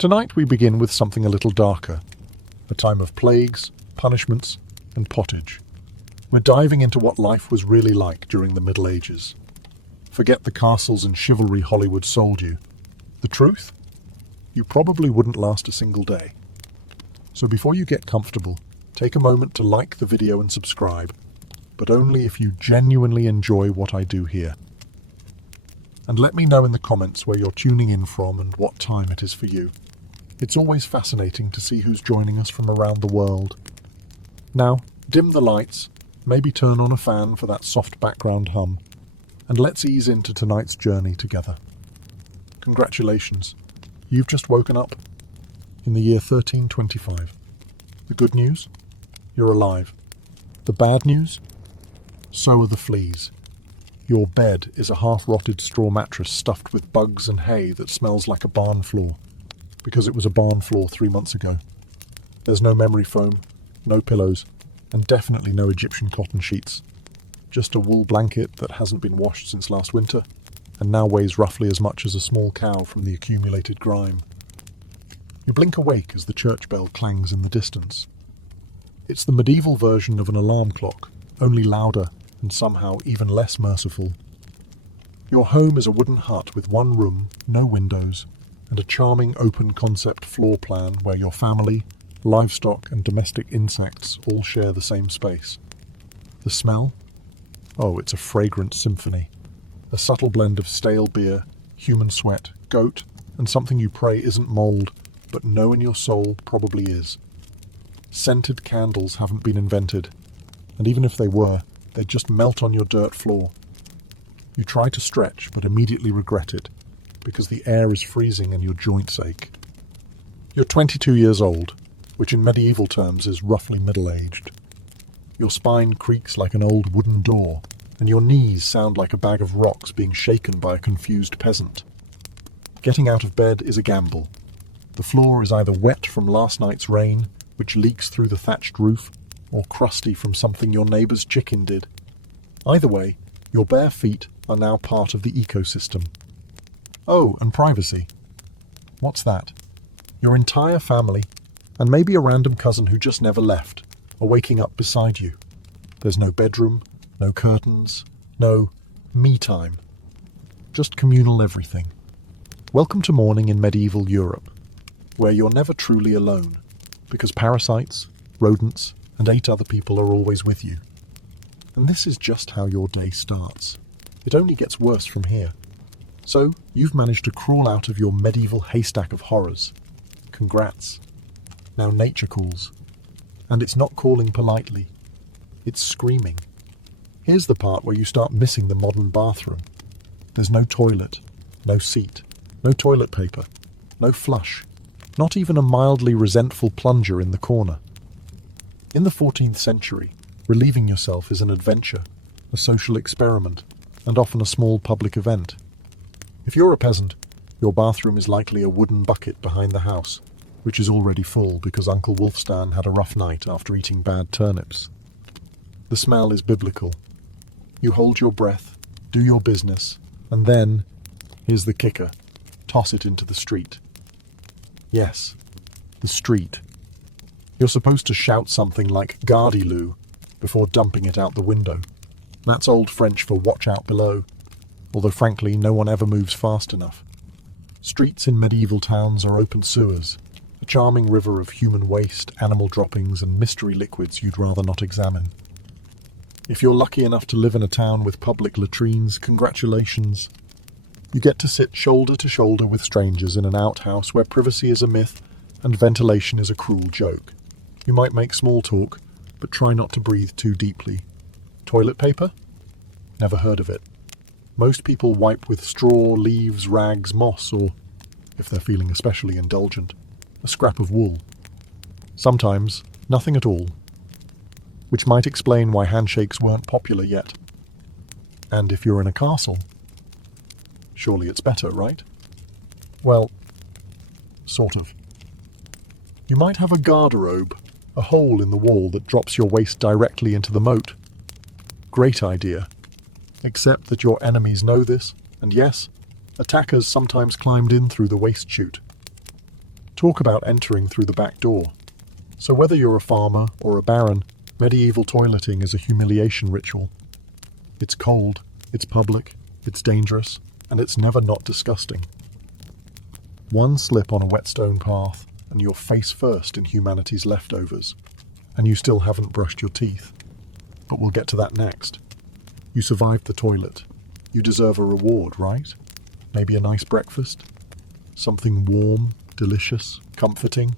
Tonight we begin with something a little darker, a time of plagues, punishments, and pottage. We're diving into what life was really like during the Middle Ages. Forget the castles and chivalry Hollywood sold you. The truth? You probably wouldn't last a single day. So before you get comfortable, take a moment to like the video and subscribe, but only if you genuinely enjoy what I do here. And let me know in the comments where you're tuning in from and what time it is for you. It's always fascinating to see who's joining us from around the world. Now, dim the lights, maybe turn on a fan for that soft background hum, and let's ease into tonight's journey together. Congratulations, you've just woken up in the year 1325. The good news? You're alive. The bad news? So are the fleas. Your bed is a half-rotted straw mattress stuffed with bugs and hay that smells like a barn floor, because it was a barn floor 3 months ago. There's no memory foam, no pillows, and definitely no Egyptian cotton sheets. Just a wool blanket that hasn't been washed since last winter, and now weighs roughly as much as a small cow from the accumulated grime. You blink awake as the church bell clangs in the distance. It's the medieval version of an alarm clock, only louder and somehow even less merciful. Your home is a wooden hut with one room, no windows, and a charming open-concept floor plan where your family, livestock and domestic insects all share the same space. The smell? Oh, it's a fragrant symphony. A subtle blend of stale beer, human sweat, goat, and something you pray isn't mold, but know in your soul probably is. Scented candles haven't been invented, and even if they were, they'd just melt on your dirt floor. You try to stretch, but immediately regret it, because the air is freezing and your joints ache. You're 22 years old, which in medieval terms is roughly middle-aged. Your spine creaks like an old wooden door, and your knees sound like a bag of rocks being shaken by a confused peasant. Getting out of bed is a gamble. The floor is either wet from last night's rain, which leaks through the thatched roof, or crusty from something your neighbour's chicken did. Either way, your bare feet are now part of the ecosystem. Oh, and privacy. What's that? Your entire family, and maybe a random cousin who just never left, are waking up beside you. There's no bedroom, no curtains, no me time. Just communal everything. Welcome to morning in medieval Europe, where you're never truly alone, because parasites, rodents, and 8 other people are always with you. And this is just how your day starts. It only gets worse from here. So, you've managed to crawl out of your medieval haystack of horrors. Congrats. Now nature calls. And it's not calling politely. It's screaming. Here's the part where you start missing the modern bathroom. There's no toilet, no seat, no toilet paper, no flush, not even a mildly resentful plunger in the corner. In the 14th century, relieving yourself is an adventure, a social experiment, and often a small public event. If you're a peasant, your bathroom is likely a wooden bucket behind the house, which is already full because Uncle Wolfstan had a rough night after eating bad turnips. The smell is biblical. You hold your breath, do your business, and then, here's the kicker, toss it into the street. Yes, the street. You're supposed to shout something like "Gardez-loo" before dumping it out the window. That's Old French for "watch out below," although frankly no one ever moves fast enough. Streets in medieval towns are open sewers, a charming river of human waste, animal droppings and mystery liquids you'd rather not examine. If you're lucky enough to live in a town with public latrines, congratulations. You get to sit shoulder to shoulder with strangers in an outhouse where privacy is a myth and ventilation is a cruel joke. You might make small talk, but try not to breathe too deeply. Toilet paper? Never heard of it. Most people wipe with straw, leaves, rags, moss, or, if they're feeling especially indulgent, a scrap of wool. Sometimes, nothing at all. Which might explain why handshakes weren't popular yet. And if you're in a castle, surely it's better, right? Well, sort of. You might have a garderobe, a hole in the wall that drops your waist directly into the moat. Great idea. Except that your enemies know this, and yes, attackers sometimes climbed in through the waist chute. Talk about entering through the back door. So whether you're a farmer or a baron, medieval toileting is a humiliation ritual. It's cold, it's public, it's dangerous, and it's never not disgusting. One slip on a wet stone path, and you're face first in humanity's leftovers, and you still haven't brushed your teeth. But we'll get to that next. You survived the toilet. You deserve a reward, right? Maybe a nice breakfast? Something warm, delicious, comforting?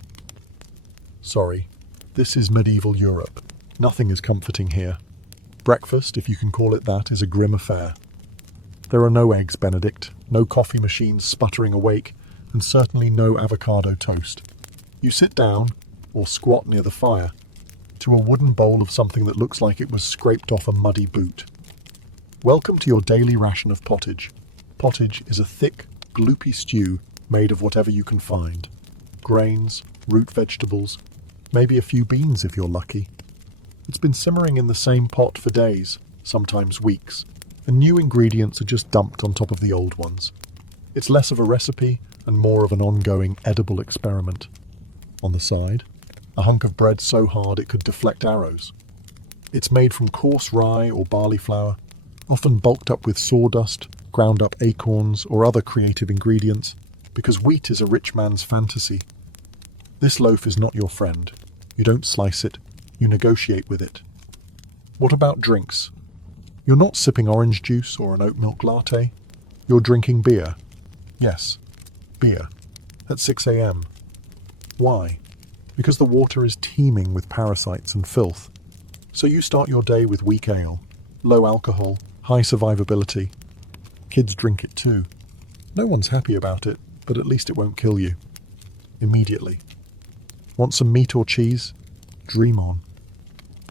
Sorry, this is medieval Europe. Nothing is comforting here. Breakfast, if you can call it that, is a grim affair. There are no eggs Benedict, no coffee machines sputtering awake, and certainly no avocado toast. You sit down, or squat near the fire, to a wooden bowl of something that looks like it was scraped off a muddy boot. Welcome to your daily ration of pottage. Pottage is a thick, gloopy stew made of whatever you can find. Grains, root vegetables, maybe a few beans if you're lucky. It's been simmering in the same pot for days, sometimes weeks, and new ingredients are just dumped on top of the old ones. It's less of a recipe and more of an ongoing edible experiment. On the side, a hunk of bread so hard it could deflect arrows. It's made from coarse rye or barley flour, often bulked up with sawdust, ground up acorns, or other creative ingredients, because wheat is a rich man's fantasy. This loaf is not your friend. You don't slice it, you negotiate with it. What about drinks? You're not sipping orange juice or an oat milk latte. You're drinking beer. Yes, beer. At 6 a.m. Why? Because the water is teeming with parasites and filth. So you start your day with weak ale, low alcohol, high survivability. Kids drink it too. No one's happy about it, but at least it won't kill you. Immediately. Want some meat or cheese? Dream on.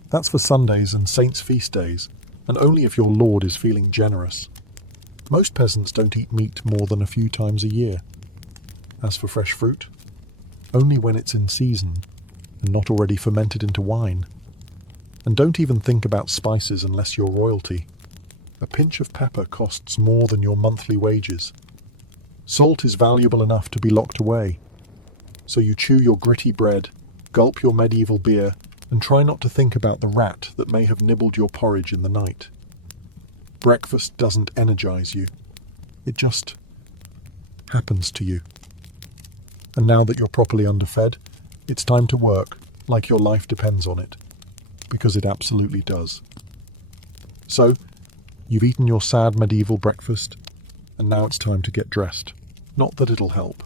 That's for Sundays and saints' feast days, and only if your lord is feeling generous. Most peasants don't eat meat more than a few times a year. As for fresh fruit, only when it's in season and not already fermented into wine. And don't even think about spices unless you're royalty. A pinch of pepper costs more than your monthly wages. Salt is valuable enough to be locked away. So you chew your gritty bread, gulp your medieval beer, and try not to think about the rat that may have nibbled your porridge in the night. Breakfast doesn't energize you. It just happens to you. And now that you're properly underfed, it's time to work like your life depends on it. Because it absolutely does. So, you've eaten your sad medieval breakfast, and now it's time to get dressed. Not that it'll help.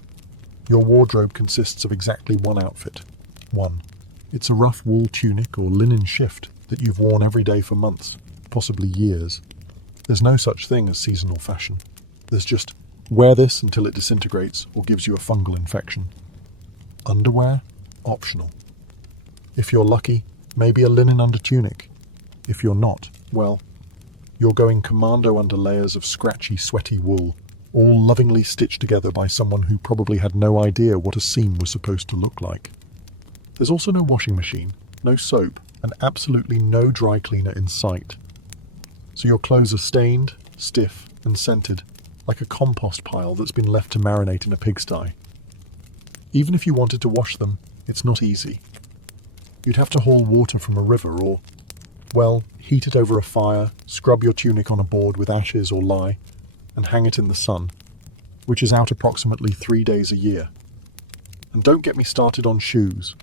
Your wardrobe consists of exactly one outfit. One. It's a rough wool tunic or linen shift that you've worn every day for months, possibly years. There's no such thing as seasonal fashion. There's just wear this until it disintegrates or gives you a fungal infection. Underwear? Optional. If you're lucky, maybe a linen under tunic. If you're not, well, you're going commando under layers of scratchy, sweaty wool, all lovingly stitched together by someone who probably had no idea what a seam was supposed to look like. There's also no washing machine, no soap, and absolutely no dry cleaner in sight. So your clothes are stained, stiff, and scented, like a compost pile that's been left to marinate in a pigsty. Even if you wanted to wash them, it's not easy. You'd have to haul water from a river or, well, heat it over a fire, scrub your tunic on a board with ashes or lye, and hang it in the sun, which is out approximately 3 days a year. And don't get me started on shoes.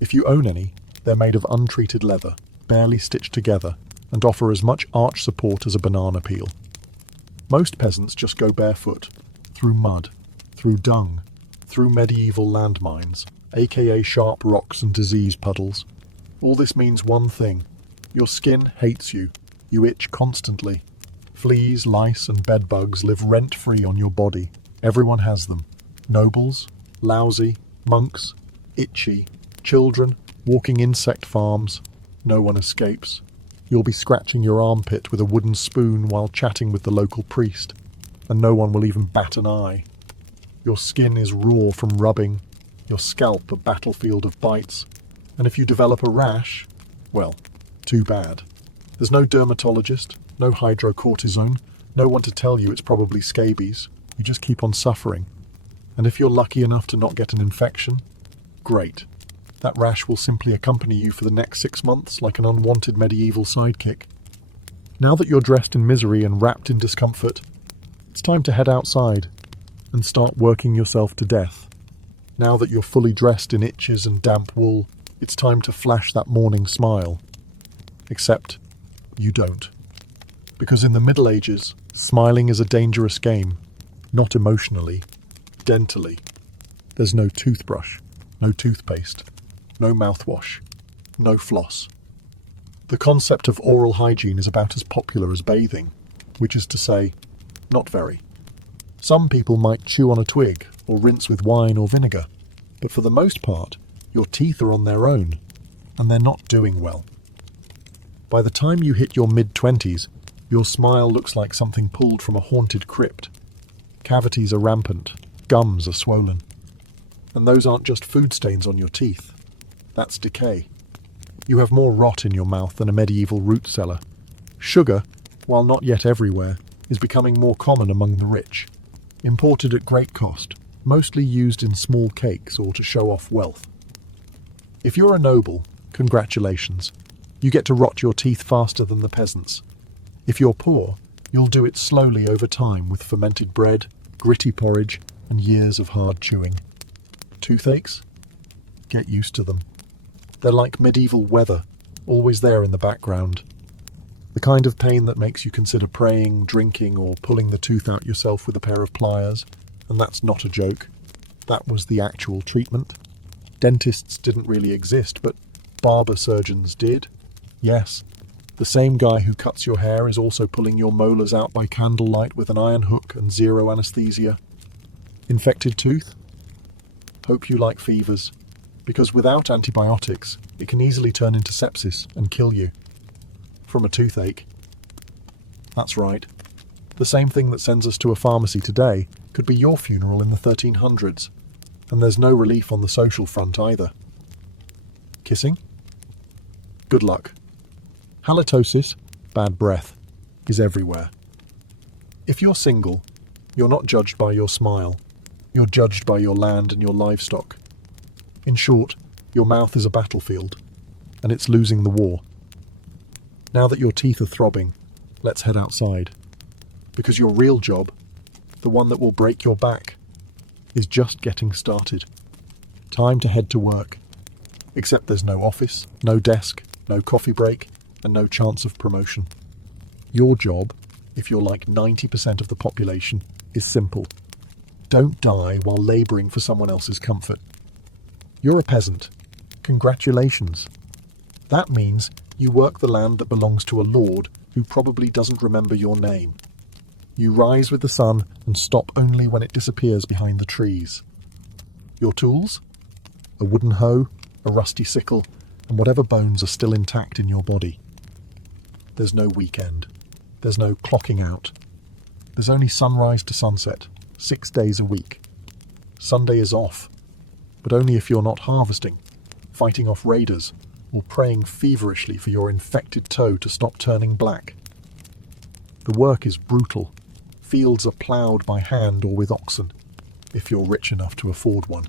If you own any, they're made of untreated leather, barely stitched together, and offer as much arch support as a banana peel. Most peasants just go barefoot, through mud, through dung, through medieval landmines, aka sharp rocks and disease puddles. All this means one thing. Your skin hates you. You itch constantly. Fleas, lice, and bedbugs live rent-free on your body. Everyone has them. Nobles, lousy, monks, itchy, children, walking insect farms. No one escapes. You'll be scratching your armpit with a wooden spoon while chatting with the local priest, and no one will even bat an eye. Your skin is raw from rubbing, your scalp a battlefield of bites, and if you develop a rash, well, too bad. There's no dermatologist, no hydrocortisone, no one to tell you it's probably scabies. You just keep on suffering. And if you're lucky enough to not get an infection, great. That rash will simply accompany you for the next 6 months like an unwanted medieval sidekick. Now that you're dressed in misery and wrapped in discomfort, it's time to head outside and start working yourself to death. Now that you're fully dressed in itches and damp wool, it's time to flash that morning smile. Except you don't. Because in the Middle Ages, smiling is a dangerous game. Not emotionally, dentally. There's no toothbrush, no toothpaste, no mouthwash, no floss. The concept of oral hygiene is about as popular as bathing, which is to say, not very. Some people might chew on a twig or rinse with wine or vinegar, but for the most part, your teeth are on their own, and they're not doing well. By the time you hit your mid-20s, your smile looks like something pulled from a haunted crypt. Cavities are rampant, gums are swollen. And those aren't just food stains on your teeth. That's decay. You have more rot in your mouth than a medieval root cellar. Sugar, while not yet everywhere, is becoming more common among the rich. Imported at great cost, mostly used in small cakes or to show off wealth. If you're a noble, congratulations. You get to rot your teeth faster than the peasants. If you're poor, you'll do it slowly over time with fermented bread, gritty porridge, and years of hard chewing. Toothaches? Get used to them. They're like medieval weather, always there in the background. The kind of pain that makes you consider praying, drinking, or pulling the tooth out yourself with a pair of pliers. And that's not a joke. That was the actual treatment. Dentists didn't really exist, but barber surgeons did. Yes, the same guy who cuts your hair is also pulling your molars out by candlelight with an iron hook and zero anesthesia. Infected tooth? Hope you like fevers, because without antibiotics, it can easily turn into sepsis and kill you. From a toothache. That's right. The same thing that sends us to a pharmacy today could be your funeral in the 1300s, and there's no relief on the social front either. Kissing? Good luck. Halitosis, bad breath, is everywhere. If you're single, you're not judged by your smile. You're judged by your land and your livestock. In short, your mouth is a battlefield, and it's losing the war. Now that your teeth are throbbing, let's head outside. Because your real job, the one that will break your back, is just getting started. Time to head to work. Except there's no office, no desk, no coffee break, and no chance of promotion. Your job, if you're like 90% of the population, is simple. Don't die while labouring for someone else's comfort. You're a peasant. Congratulations. That means you work the land that belongs to a lord who probably doesn't remember your name. You rise with the sun and stop only when it disappears behind the trees. Your tools? A wooden hoe, a rusty sickle, and whatever bones are still intact in your body. There's no weekend. There's no clocking out. There's only sunrise to sunset, 6 days a week. Sunday is off, but only if you're not harvesting, fighting off raiders, or praying feverishly for your infected toe to stop turning black. The work is brutal. Fields are ploughed by hand or with oxen, if you're rich enough to afford one.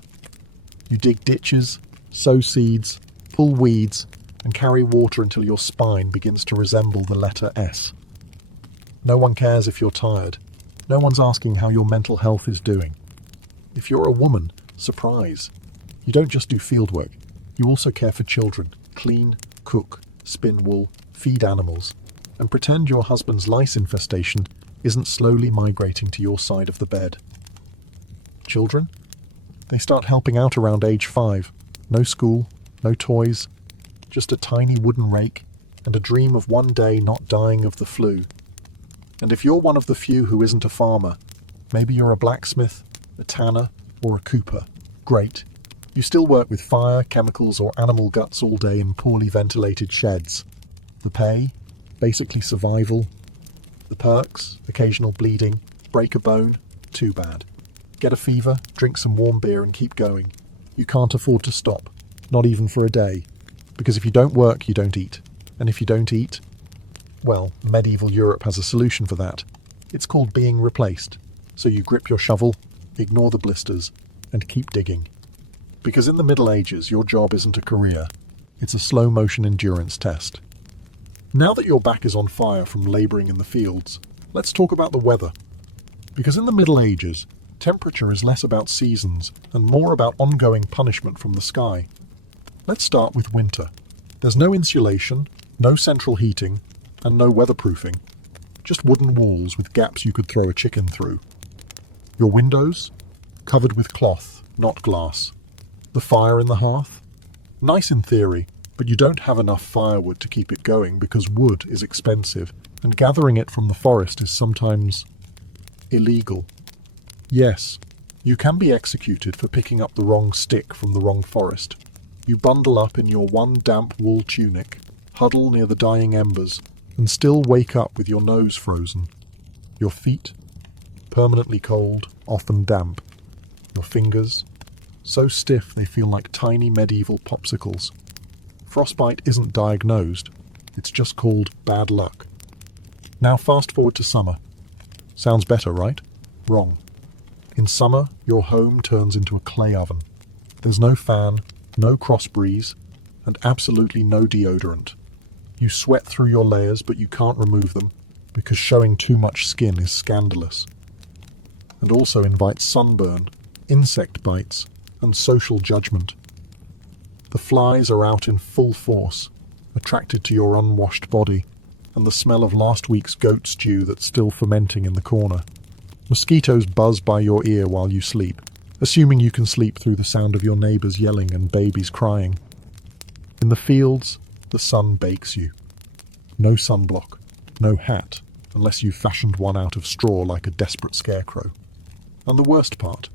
You dig ditches, sow seeds, pull weeds, and carry water until your spine begins to resemble the letter S. No one cares if you're tired. No one's asking how your mental health is doing. If you're a woman, surprise. You don't just do fieldwork. You also care for children, clean, cook, spin wool, feed animals, and pretend your husband's lice infestation isn't slowly migrating to your side of the bed. Children? They start helping out around age 5. No school, no toys, just a tiny wooden rake and a dream of one day not dying of the flu. And if you're one of the few who isn't a farmer, maybe you're a blacksmith, a tanner, or a cooper. Great. You still work with fire, chemicals, or animal guts all day in poorly ventilated sheds. The pay? Basically survival. The perks? Occasional bleeding. Break a bone? Too bad. Get a fever, drink some warm beer and keep going. You can't afford to stop. Not even for a day. Because if you don't work, you don't eat. And if you don't eat, well, medieval Europe has a solution for that. It's called being replaced. So you grip your shovel, ignore the blisters, and keep digging. Because in the Middle Ages, your job isn't a career, it's a slow-motion endurance test. Now that your back is on fire from labouring in the fields, let's talk about the weather. Because in the Middle Ages, temperature is less about seasons and more about ongoing punishment from the sky. Let's start with winter. There's no insulation, no central heating, and no weatherproofing. Just wooden walls with gaps you could throw a chicken through. Your windows? Covered with cloth, not glass. The fire in the hearth? Nice in theory, but you don't have enough firewood to keep it going because wood is expensive, and gathering it from the forest is sometimes illegal. Yes, you can be executed for picking up the wrong stick from the wrong forest. You bundle up in your one damp wool tunic, huddle near the dying embers, and still wake up with your nose frozen. Your feet, permanently cold, often damp. Your fingers, so stiff they feel like tiny medieval popsicles. Frostbite isn't diagnosed, it's just called bad luck. Now fast forward to summer. Sounds better, right? Wrong. In summer, your home turns into a clay oven. There's no fan, no cross breeze, and absolutely no deodorant. You sweat through your layers, but you can't remove them, because showing too much skin is scandalous. And also invites sunburn, insect bites, and social judgment. The flies are out in full force, attracted to your unwashed body, and the smell of last week's goat stew that's still fermenting in the corner. Mosquitoes buzz by your ear while you sleep, assuming you can sleep through the sound of your neighbours yelling and babies crying. In the fields, the sun bakes you. No sunblock, no hat, unless you've fashioned one out of straw like a desperate scarecrow. And the worst part,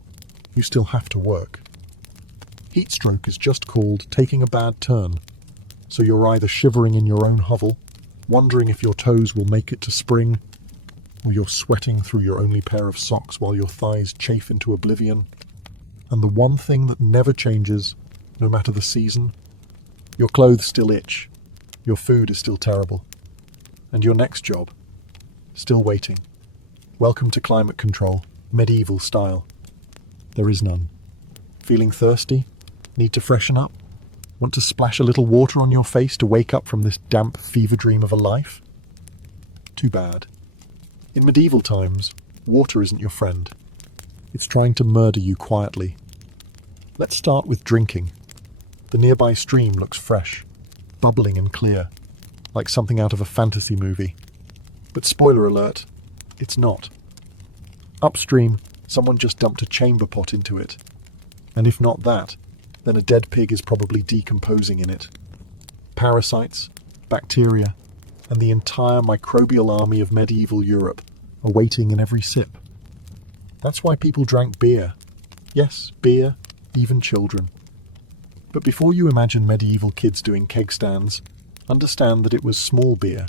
you still have to work. Heatstroke is just called taking a bad turn, so you're either shivering in your own hovel, wondering if your toes will make it to spring, or you're sweating through your only pair of socks while your thighs chafe into oblivion. And the one thing that never changes, no matter the season, your clothes still itch, your food is still terrible, and your next job, still waiting. Welcome to climate control, medieval style. There is none. Feeling thirsty? Need to freshen up? Want to splash a little water on your face to wake up from this damp fever dream of a life? Too bad. In medieval times, water isn't your friend. It's trying to murder you quietly. Let's start with drinking. The nearby stream looks fresh, bubbling and clear, like something out of a fantasy movie. But spoiler alert, it's not. Upstream, someone just dumped a chamber pot into it. And if not that, then a dead pig is probably decomposing in it. Parasites, bacteria, and the entire microbial army of medieval Europe are waiting in every sip. That's why people drank beer. Yes, beer, even children. But before you imagine medieval kids doing keg stands, understand that it was small beer,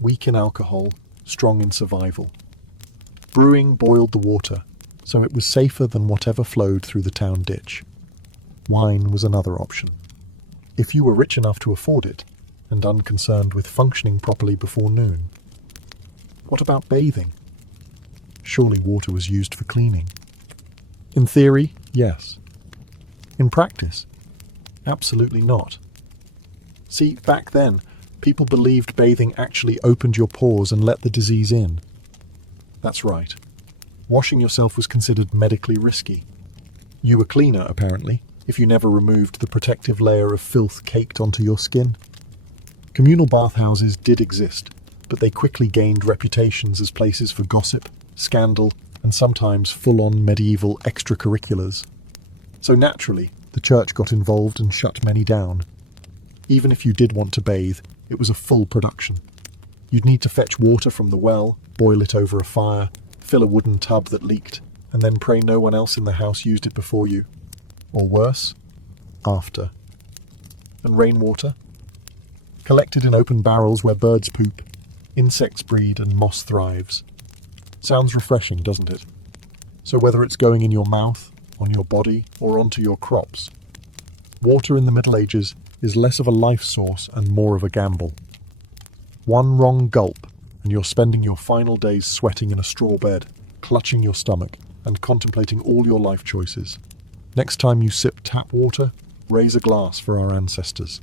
weak in alcohol, strong in survival. Brewing boiled the water, so it was safer than whatever flowed through the town ditch. Wine was another option. If you were rich enough to afford it, and unconcerned with functioning properly before noon. What about bathing? Surely water was used for cleaning. In theory, yes. In practice, absolutely not. See, back then, people believed bathing actually opened your pores and let the disease in. That's right. Washing yourself was considered medically risky. You were cleaner, apparently, if you never removed the protective layer of filth caked onto your skin. Communal bathhouses did exist, but they quickly gained reputations as places for gossip, scandal, and sometimes full-on medieval extracurriculars. So naturally, the church got involved and shut many down. Even if you did want to bathe, it was a full production. You'd need to fetch water from the well, boil it over a fire, fill a wooden tub that leaked, and then pray no one else in the house used it before you. Or worse, after. And rainwater? Collected in open barrels where birds poop, insects breed, and moss thrives. Sounds refreshing, doesn't it? So whether it's going in your mouth, on your body, or onto your crops, water in the Middle Ages is less of a life source and more of a gamble. One wrong gulp, and you're spending your final days sweating in a straw bed, clutching your stomach, and contemplating all your life choices. Next time you sip tap water, raise a glass for our ancestors.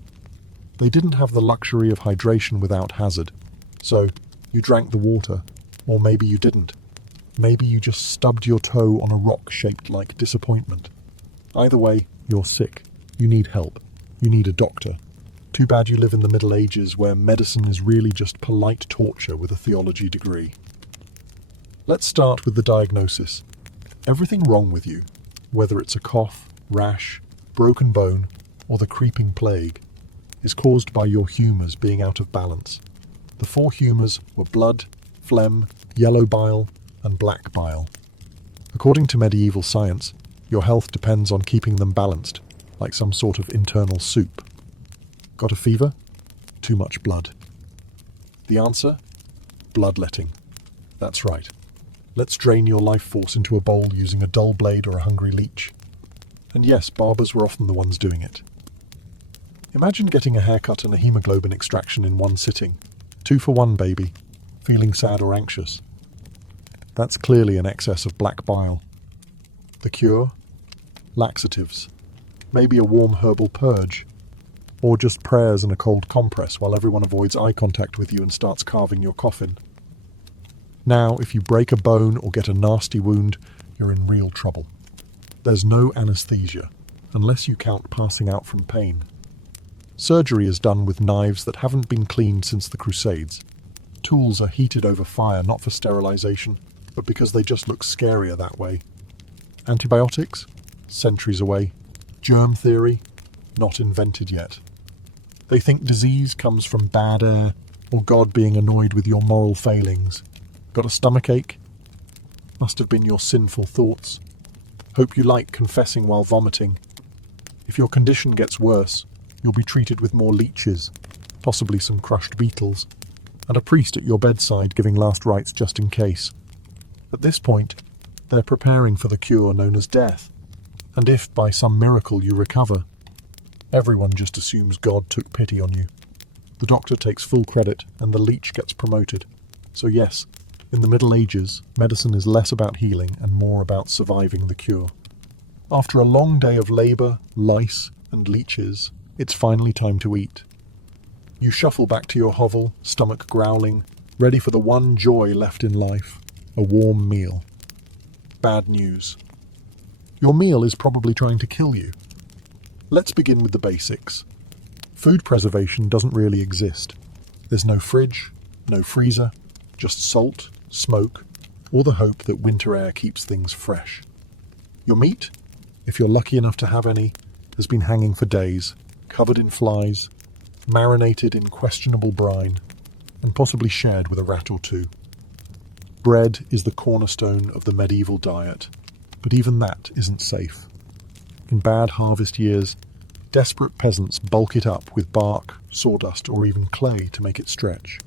They didn't have the luxury of hydration without hazard, so you drank the water, or maybe you didn't. Maybe you just stubbed your toe on a rock shaped like disappointment. Either way, you're sick. You need help. You need a doctor. Too bad you live in the Middle Ages where medicine is really just polite torture with a theology degree. Let's start with the diagnosis. Everything wrong with you, whether it's a cough, rash, broken bone, or the creeping plague, is caused by your humours being out of balance. The 4 humours were blood, phlegm, yellow bile, and black bile. According to medieval science, your health depends on keeping them balanced, like some sort of internal soup. Got a fever? Too much blood. The answer? Bloodletting. That's right. Let's drain your life force into a bowl using a dull blade or a hungry leech. And yes, barbers were often the ones doing it. Imagine getting a haircut and a hemoglobin extraction in one sitting. 2 for 1, baby. Feeling sad or anxious? That's clearly an excess of black bile. The cure? Laxatives. Maybe a warm herbal purge. Or just prayers and a cold compress while everyone avoids eye contact with you and starts carving your coffin. Now, if you break a bone or get a nasty wound, you're in real trouble. There's no anesthesia, unless you count passing out from pain. Surgery is done with knives that haven't been cleaned since the Crusades. Tools are heated over fire not for sterilization, but because they just look scarier that way. Antibiotics? Centuries away. Germ theory? Not invented yet. They think disease comes from bad air or God being annoyed with your moral failings. Got a stomachache? Must have been your sinful thoughts. Hope you like confessing while vomiting. If your condition gets worse, you'll be treated with more leeches, possibly some crushed beetles, and a priest at your bedside giving last rites just in case. At this point, they're preparing for the cure known as death. And if by some miracle you recover, everyone just assumes God took pity on you. The doctor takes full credit and the leech gets promoted. So yes, in the Middle Ages, medicine is less about healing and more about surviving the cure. After a long day of labour, lice, and leeches, it's finally time to eat. You shuffle back to your hovel, stomach growling, ready for the one joy left in life, a warm meal. Bad news. Your meal is probably trying to kill you. Let's begin with the basics. Food preservation doesn't really exist. There's no fridge, no freezer, just salt, smoke, or the hope that winter air keeps things fresh. Your meat, if you're lucky enough to have any, has been hanging for days, covered in flies, marinated in questionable brine, and possibly shared with a rat or 2. Bread is the cornerstone of the medieval diet, but even that isn't safe. In bad harvest years, desperate peasants bulk it up with bark, sawdust, or even clay to make it stretch.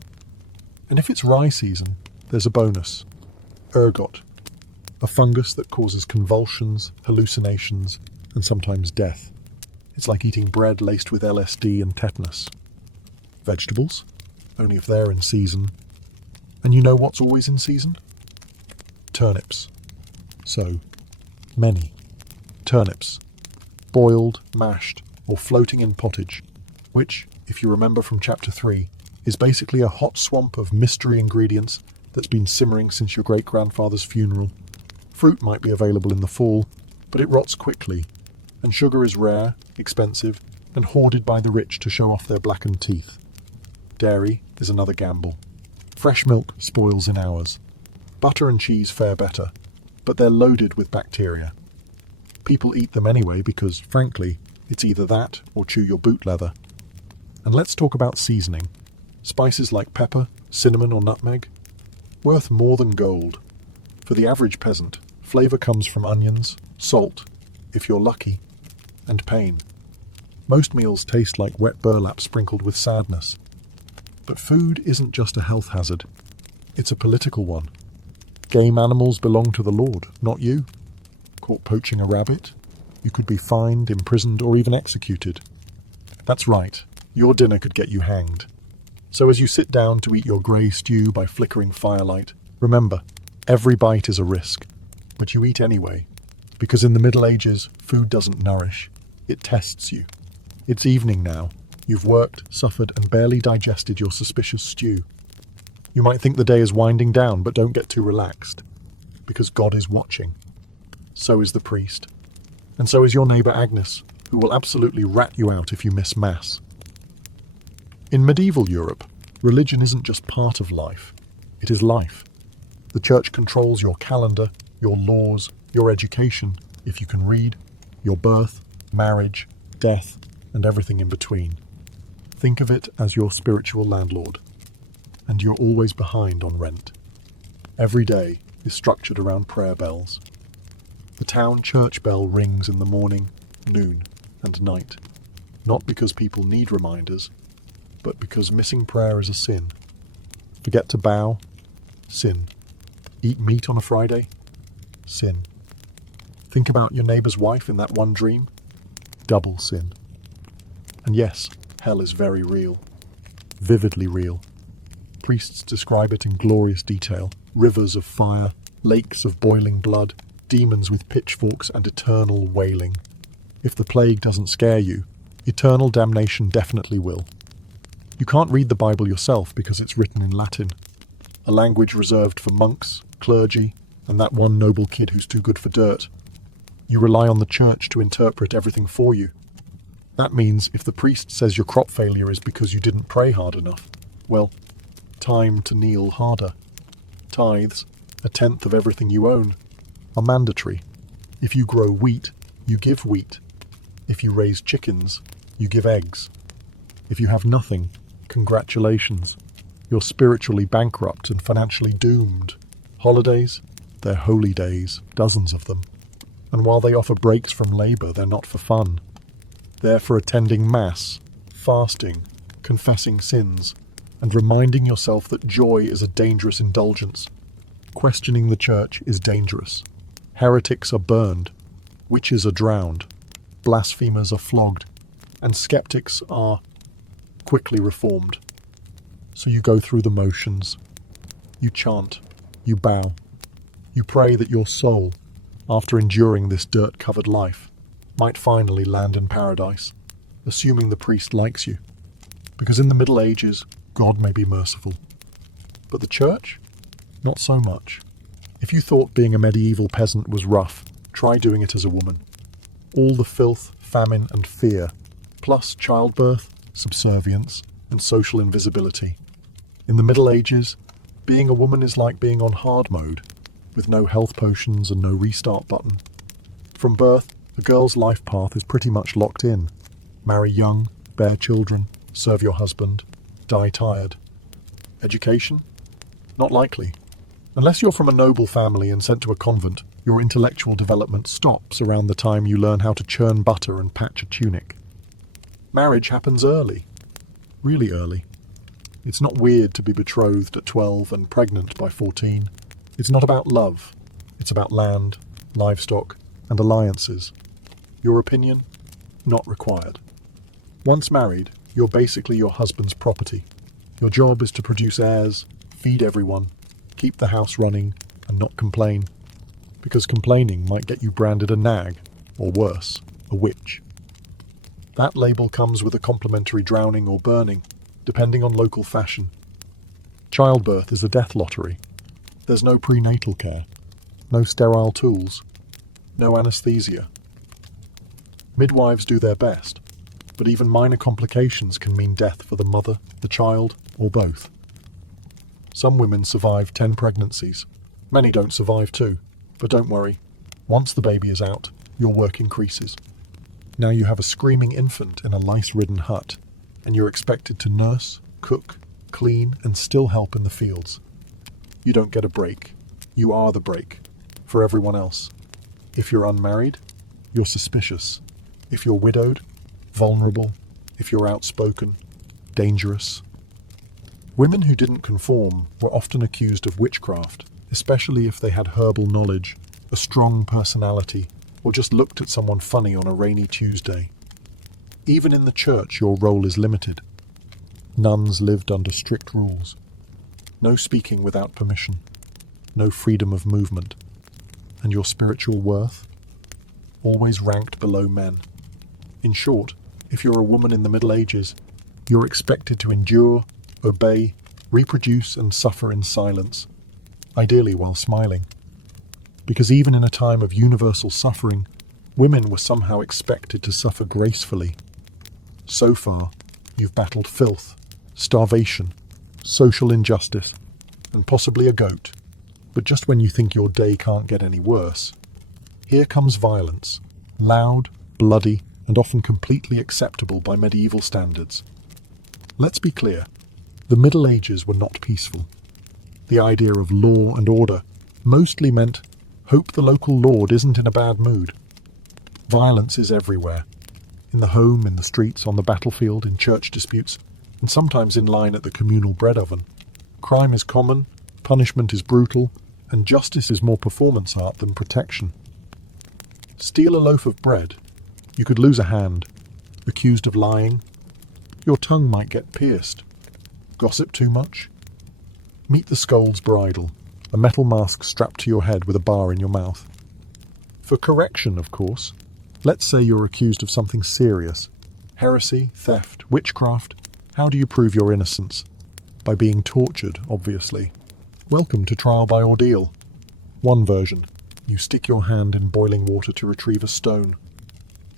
And if it's rye season, there's a bonus. Ergot, a fungus that causes convulsions, hallucinations, and sometimes death. It's like eating bread laced with LSD and tetanus. Vegetables, only if they're in season. And you know what's always in season? Turnips. So, many. Turnips. Boiled, mashed, or floating in pottage, which, if you remember from chapter 3, is basically a hot swamp of mystery ingredients that's been simmering since your great-grandfather's funeral. Fruit might be available in the fall, but it rots quickly, and sugar is rare, expensive, and hoarded by the rich to show off their blackened teeth. Dairy is another gamble. Fresh milk spoils in hours. Butter and cheese fare better, but they're loaded with bacteria. People eat them anyway because, frankly, it's either that or chew your boot leather. And let's talk about seasoning. Spices like pepper, cinnamon or nutmeg, worth more than gold. For the average peasant, flavour comes from onions, salt, if you're lucky, and pain. Most meals taste like wet burlap sprinkled with sadness. But food isn't just a health hazard. It's a political one. Game animals belong to the Lord, not you. Caught poaching a rabbit, you could be fined, imprisoned, or even executed. That's right, your dinner could get you hanged. So as you sit down to eat your grey stew by flickering firelight, remember, every bite is a risk. but you eat anyway, because in the Middle Ages, food doesn't nourish, it tests you. It's evening now. You've worked, suffered, and barely digested your suspicious stew. You might think the day is winding down, but don't get too relaxed, because God is watching. So is the priest. And so is your neighbour Agnes, who will absolutely rat you out if you miss Mass. In medieval Europe, religion isn't just part of life, it is life. The church controls your calendar, your laws, your education, if you can read, your birth, marriage, death, and everything in between. Think of it as your spiritual landlord. And you're always behind on rent. Every day is structured around prayer bells. The town church bell rings in the morning, noon, and night. Not because people need reminders, but because missing prayer is a sin. Forget to bow? Sin. Eat meat on a Friday? Sin. Think about your neighbour's wife in that one dream? Double sin. And yes, hell is very real. Vividly real. Priests describe it in glorious detail. Rivers of fire, lakes of boiling blood, demons with pitchforks and eternal wailing. If the plague doesn't scare you, eternal damnation definitely will. You can't read the Bible yourself because it's written in Latin, a language reserved for monks, clergy, and that one noble kid who's too good for dirt. You rely on the church to interpret everything for you. That means if the priest says your crop failure is because you didn't pray hard enough, well, time to kneel harder. Tithes, 1/10 of everything you own, are mandatory. If you grow wheat, you give wheat. If you raise chickens, you give eggs. If you have nothing, congratulations. You're spiritually bankrupt and financially doomed. Holidays? They're holy days, dozens of them. And while they offer breaks from labour, they're not for fun. They're for attending Mass, fasting, confessing sins, and reminding yourself that joy is a dangerous indulgence. Questioning the church is dangerous. Heretics are burned, witches are drowned, blasphemers are flogged, and skeptics are quickly reformed. So you go through the motions. You chant, you bow, you pray that your soul, after enduring this dirt-covered life, might finally land in paradise, assuming the priest likes you. Because in the Middle Ages, God may be merciful. But the church? Not so much. If you thought being a medieval peasant was rough, try doing it as a woman. All the filth, famine, and fear, plus childbirth, subservience, and social invisibility. In the Middle Ages, being a woman is like being on hard mode, with no health potions and no restart button. From birth, a girl's life path is pretty much locked in. Marry young, bear children, serve your husband, die tired. Education? Not likely. Unless you're from a noble family and sent to a convent, your intellectual development stops around the time you learn how to churn butter and patch a tunic. Marriage happens early. Really early. It's not weird to be betrothed at 12 and pregnant by 14. It's not about love. It's about land, livestock, and alliances. Your opinion? Not required. Once married, you're basically your husband's property. Your job is to produce heirs, feed everyone, keep the house running, and not complain. Because complaining might get you branded a nag, or worse, a witch. That label comes with a complimentary drowning or burning, depending on local fashion. Childbirth is a death lottery. There's no prenatal care, no sterile tools, no anesthesia. Midwives do their best, but even minor complications can mean death for the mother, the child, or both. Some women survive 10 pregnancies. Many don't survive too, but don't worry. Once the baby is out, your work increases. Now you have a screaming infant in a lice-ridden hut, and you're expected to nurse, cook, clean, and still help in the fields. You don't get a break. You are the break for everyone else. If you're unmarried, you're suspicious. If you're widowed, vulnerable. If you're outspoken, dangerous. Women who didn't conform were often accused of witchcraft, especially if they had herbal knowledge, a strong personality, or just looked at someone funny on a rainy Tuesday. Even in the church, your role is limited. Nuns lived under strict rules. No speaking without permission. No freedom of movement. and your spiritual worth, always ranked below men. In short, if you're a woman in the Middle Ages, you're expected to endure, obey, reproduce, and suffer in silence, ideally while smiling. Because even in a time of universal suffering, women were somehow expected to suffer gracefully. So far, you've battled filth, starvation, social injustice, and possibly a goat. But just when you think your day can't get any worse, here comes violence, loud, bloody, and often completely acceptable by medieval standards. Let's be clear, the Middle Ages were not peaceful. The idea of law and order mostly meant hope the local lord isn't in a bad mood. Violence is everywhere. In the home, in the streets, on the battlefield, in church disputes, and sometimes in line at the communal bread oven. Crime is common, punishment is brutal, and justice is more performance art than protection. Steal a loaf of bread, you could lose a hand. Accused of lying, your tongue might get pierced. Gossip too much? Meet the scold's bridle, a metal mask strapped to your head with a bar in your mouth. For correction, of course. Let's say you're accused of something serious. Heresy, theft, witchcraft. How do you prove your innocence? By being tortured, obviously. Welcome to trial by ordeal. One version. You stick your hand in boiling water to retrieve a stone.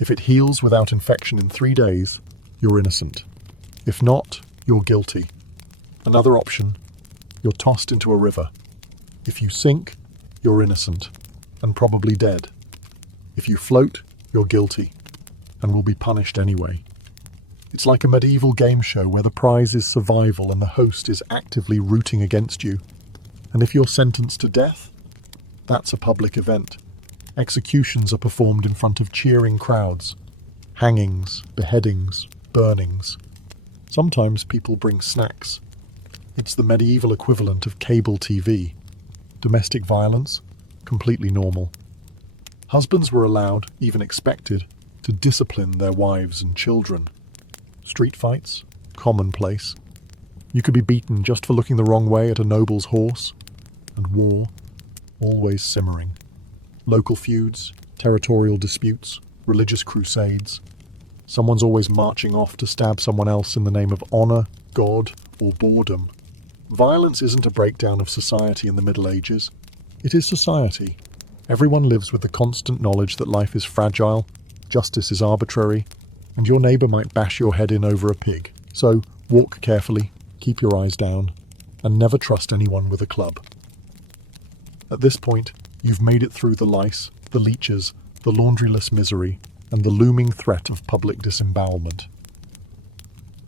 If it heals without infection in 3 days, you're innocent. If not, you're guilty. Another option. You're tossed into a river. If you sink, you're innocent, and probably dead. If you float, you're guilty, and will be punished anyway. It's like a medieval game show where the prize is survival and the host is actively rooting against you. And if you're sentenced to death, that's a public event. Executions are performed in front of cheering crowds. Hangings, beheadings, burnings. Sometimes people bring snacks. It's the medieval equivalent of cable TV. Domestic violence, completely normal. Husbands were allowed, even expected, to discipline their wives and children. Street fights, commonplace. You could be beaten just for looking the wrong way at a noble's horse. And war, always simmering. Local feuds, territorial disputes, religious crusades. Someone's always marching off to stab someone else in the name of honor, God, or boredom. Violence isn't a breakdown of society in the Middle Ages. It is society. Everyone lives with the constant knowledge that life is fragile, justice is arbitrary, and your neighbour might bash your head in over a pig. So, walk carefully, keep your eyes down, and never trust anyone with a club. At this point, you've made it through the lice, the leeches, the laundryless misery, and the looming threat of public disembowelment.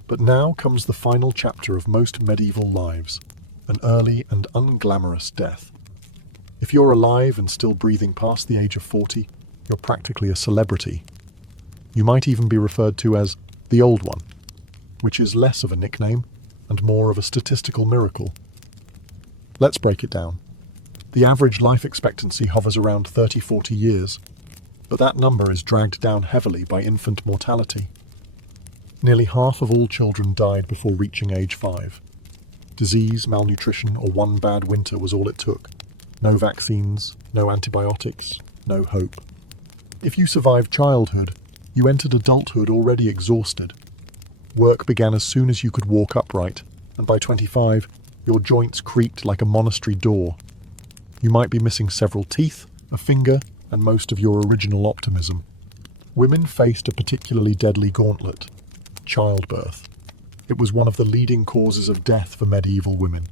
But now comes the final chapter of most medieval lives, an early and unglamorous death. If you're alive and still breathing past the age of 40, you're practically a celebrity. You might even be referred to as the Old One, which is less of a nickname and more of a statistical miracle. Let's break it down. The average life expectancy hovers around 30-40 years, but that number is dragged down heavily by infant mortality. Nearly half of all children died before reaching age 5. Disease, malnutrition, or one bad winter was all it took. No vaccines, no antibiotics, no hope. If you survived childhood, you entered adulthood already exhausted. Work began as soon as you could walk upright, and by 25, your joints creaked like a monastery door. You might be missing several teeth, a finger, and most of your original optimism. Women faced a particularly deadly gauntlet: childbirth. It was one of the leading causes of death for medieval women.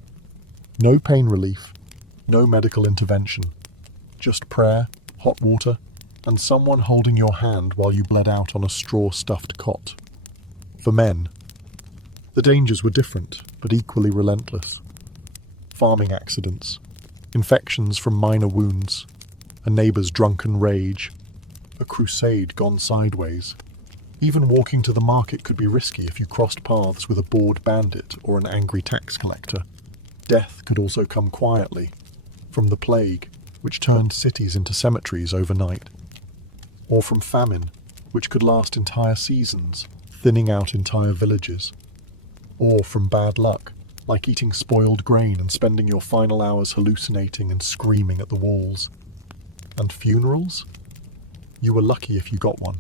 No pain relief, no medical intervention, just prayer, hot water, and someone holding your hand while you bled out on a straw-stuffed cot. For men, the dangers were different, but equally relentless. Farming accidents, infections from minor wounds, a neighbour's drunken rage, a crusade gone sideways. Even walking to the market could be risky if you crossed paths with a bored bandit or an angry tax collector. Death could also come quietly, from the plague, which turned cities into cemeteries overnight, or from famine, which could last entire seasons, thinning out entire villages, or from bad luck, like eating spoiled grain and spending your final hours hallucinating and screaming at the walls. And funerals? You were lucky if you got one.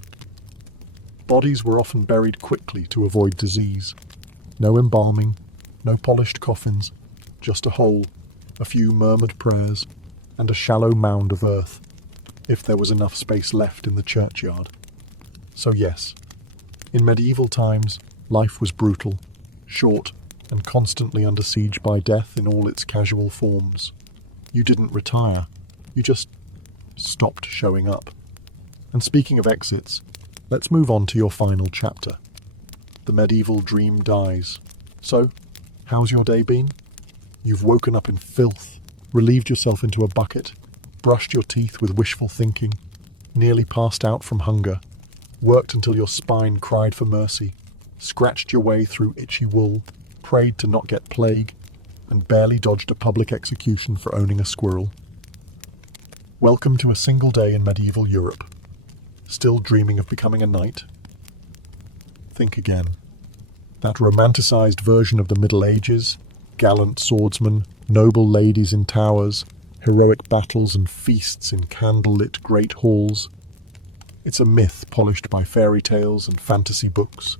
Bodies were often buried quickly to avoid disease. No embalming, no polished coffins, just a hole, a few murmured prayers, and a shallow mound of earth, if there was enough space left in the churchyard. So yes, in medieval times, life was brutal, short, and constantly under siege by death in all its casual forms. You didn't retire, you just stopped showing up. And speaking of exits, let's move on to your final chapter. The medieval dream dies. So, how's your day been? You've woken up in filth, relieved yourself into a bucket, brushed your teeth with wishful thinking, nearly passed out from hunger, worked until your spine cried for mercy, scratched your way through itchy wool, prayed to not get plague, and barely dodged a public execution for owning a squirrel. Welcome to a single day in medieval Europe. Still dreaming of becoming a knight? Think again. That romanticized version of the Middle Ages, gallant swordsmen, noble ladies in towers, heroic battles and feasts in candle-lit great halls. It's a myth polished by fairy tales and fantasy books.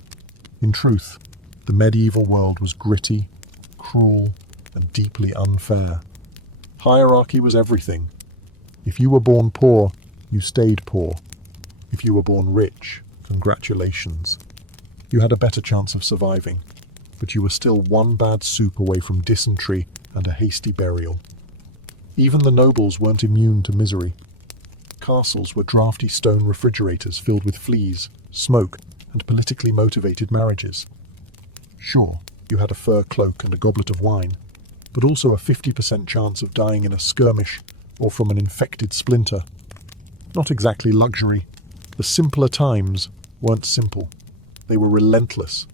In truth, the medieval world was gritty, cruel, and deeply unfair. Hierarchy was everything. If you were born poor, you stayed poor. If you were born rich, congratulations. You had a better chance of surviving, but you were still one bad soup away from dysentery and a hasty burial. Even the nobles weren't immune to misery. Castles were drafty stone refrigerators filled with fleas, smoke, and politically motivated marriages. Sure, you had a fur cloak and a goblet of wine, but also a 50% chance of dying in a skirmish or from an infected splinter. Not exactly luxury. The simpler times weren't simple. They were relentless.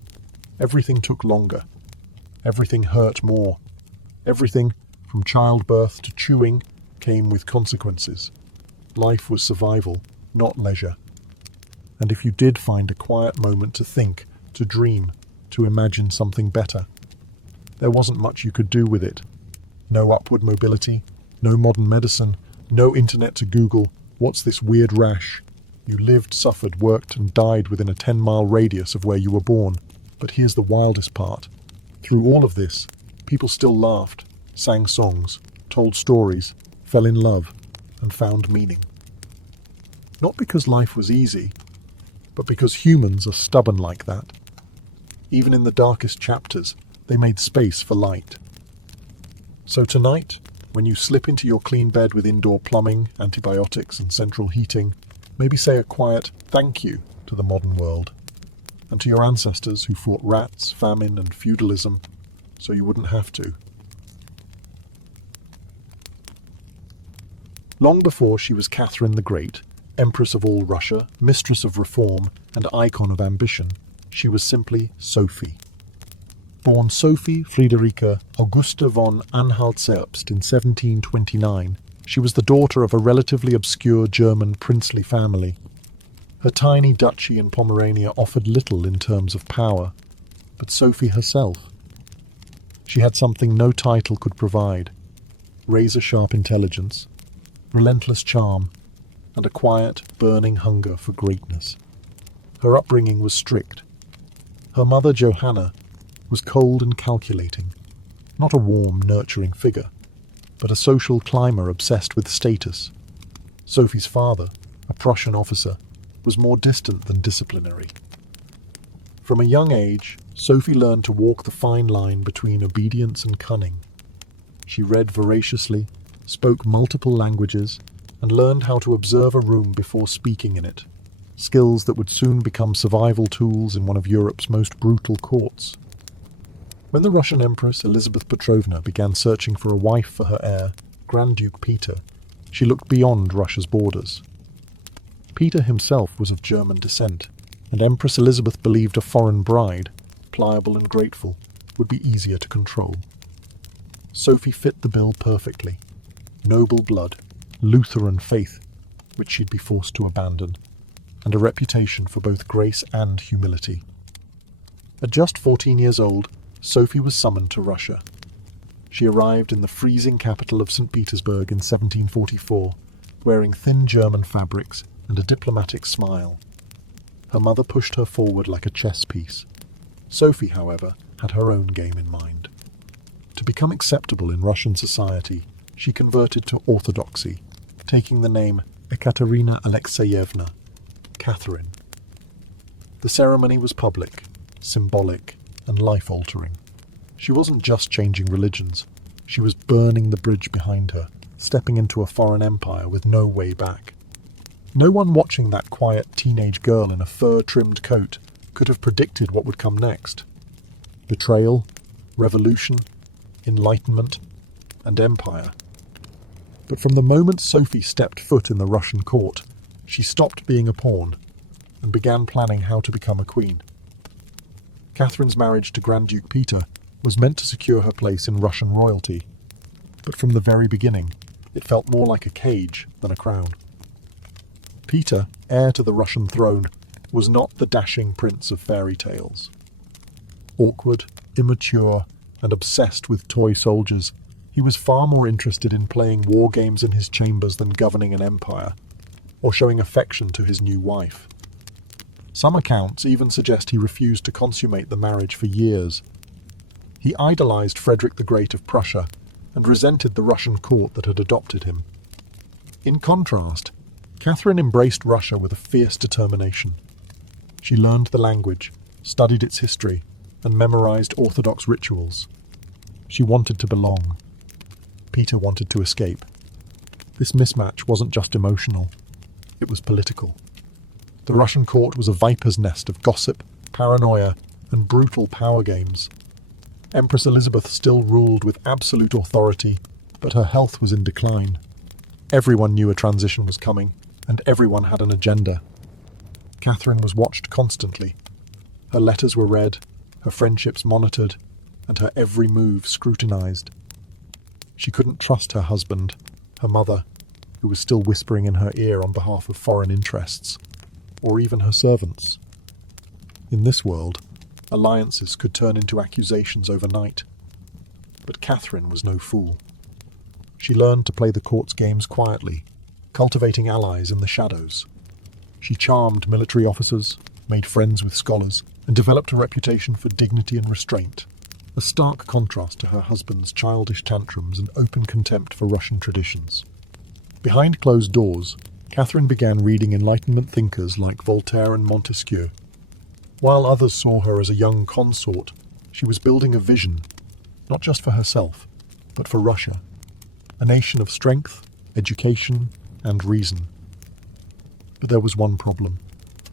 Everything took longer. Everything hurt more. Everything, from childbirth to chewing, came with consequences. Life was survival, not leisure. And if you did find a quiet moment to think, to dream, to imagine something better, there wasn't much you could do with it. No upward mobility, no modern medicine, no internet to Google, what's this weird rash? You lived, suffered, worked, and died within a 10-mile radius of where you were born. But here's the wildest part. Through all of this, people still laughed, sang songs, told stories, fell in love, and found meaning. Not because life was easy, but because humans are stubborn like that. Even in the darkest chapters, they made space for light. So tonight, when you slip into your clean bed with indoor plumbing, antibiotics, and central heating, maybe say a quiet thank you to the modern world, and to your ancestors who fought rats, famine, and feudalism, so you wouldn't have to. Long before she was Catherine the Great, Empress of all Russia, mistress of reform, and icon of ambition, she was simply Sophie. Born Sophie Friederike Augusta von Anhalt-Zerbst in 1729, she was the daughter of a relatively obscure German princely family. Her tiny duchy in Pomerania offered little in terms of power, but Sophie herself. She had something no title could provide: razor-sharp intelligence, relentless charm, and a quiet, burning hunger for greatness. Her upbringing was strict. Her mother, Johanna, was cold and calculating, not a warm, nurturing figure, but a social climber obsessed with status. Sophie's father, a Prussian officer, was more distant than disciplinary. From a young age, Sophie learned to walk the fine line between obedience and cunning. She read voraciously, spoke multiple languages, and learned how to observe a room before speaking in it, skills that would soon become survival tools in one of Europe's most brutal courts. When the Russian Empress Elizabeth Petrovna began searching for a wife for her heir, Grand Duke Peter, she looked beyond Russia's borders. Peter himself was of German descent, and Empress Elizabeth believed a foreign bride, pliable and grateful, would be easier to control. Sophie fit the bill perfectly. Noble blood, Lutheran faith, which she'd be forced to abandon, and a reputation for both grace and humility. At just 14 years old, Sophie was summoned to Russia. She arrived in the freezing capital of St. Petersburg in 1744, wearing thin German fabrics and a diplomatic smile. Her mother pushed her forward like a chess piece. Sophie, however, had her own game in mind. To become acceptable in Russian society, she converted to Orthodoxy, taking the name Ekaterina Alexeyevna, Catherine. The ceremony was public, symbolic, and life-altering. She wasn't just changing religions, she was burning the bridge behind her, stepping into a foreign empire with no way back. No one watching that quiet teenage girl in a fur-trimmed coat could have predicted what would come next. Betrayal, revolution, enlightenment, and empire. But from the moment Sophie stepped foot in the Russian court, she stopped being a pawn and began planning how to become a queen. Catherine's marriage to Grand Duke Peter was meant to secure her place in Russian royalty, but from the very beginning, it felt more like a cage than a crown. Peter, heir to the Russian throne, was not the dashing prince of fairy tales. Awkward, immature, and obsessed with toy soldiers, he was far more interested in playing war games in his chambers than governing an empire, or showing affection to his new wife. Some accounts even suggest he refused to consummate the marriage for years. He idolized Frederick the Great of Prussia and resented the Russian court that had adopted him. In contrast, Catherine embraced Russia with a fierce determination. She learned the language, studied its history, and memorized Orthodox rituals. She wanted to belong. Peter wanted to escape. This mismatch wasn't just emotional, it was political. The Russian court was a viper's nest of gossip, paranoia, and brutal power games. Empress Elizabeth still ruled with absolute authority, but her health was in decline. Everyone knew a transition was coming, and everyone had an agenda. Catherine was watched constantly. Her letters were read, her friendships monitored, and her every move scrutinized. She couldn't trust her husband, her mother, who was still whispering in her ear on behalf of foreign interests, or even her servants. In this world, alliances could turn into accusations overnight. But Catherine was no fool. She learned to play the court's games quietly, cultivating allies in the shadows. She charmed military officers, made friends with scholars, and developed a reputation for dignity and restraint, a stark contrast to her husband's childish tantrums and open contempt for Russian traditions. Behind closed doors, Catherine began reading Enlightenment thinkers like Voltaire and Montesquieu. While others saw her as a young consort, she was building a vision, not just for herself, but for Russia, a nation of strength, education, and reason. But there was one problem.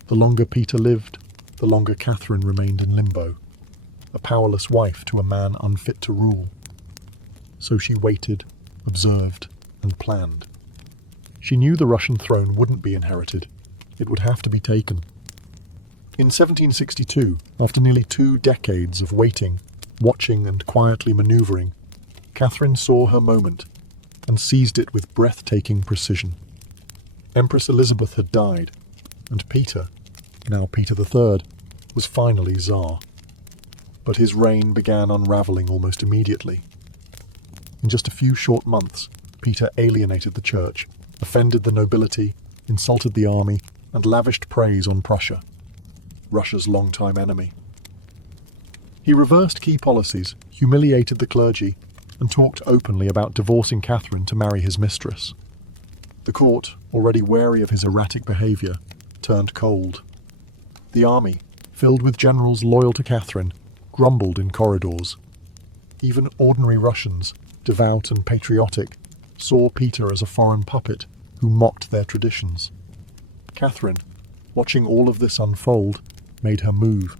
The longer Peter lived, the longer Catherine remained in limbo, a powerless wife to a man unfit to rule. So she waited, observed, and planned. She knew the Russian throne wouldn't be inherited. It would have to be taken. In 1762, after nearly 2 decades of waiting, watching, and quietly maneuvering, Catherine saw her moment and seized it with breathtaking precision. Empress Elizabeth had died, and Peter, now Peter III, was finally Tsar. But his reign began unraveling almost immediately. In just a few short months, Peter alienated the church, offended the nobility, insulted the army, and lavished praise on Prussia, Russia's longtime enemy. He reversed key policies, humiliated the clergy, and talked openly about divorcing Catherine to marry his mistress. The court, already wary of his erratic behavior, turned cold. The army, filled with generals loyal to Catherine, grumbled in corridors. Even ordinary Russians, devout and patriotic, saw Peter as a foreign puppet who mocked their traditions. Catherine, watching all of this unfold, made her move.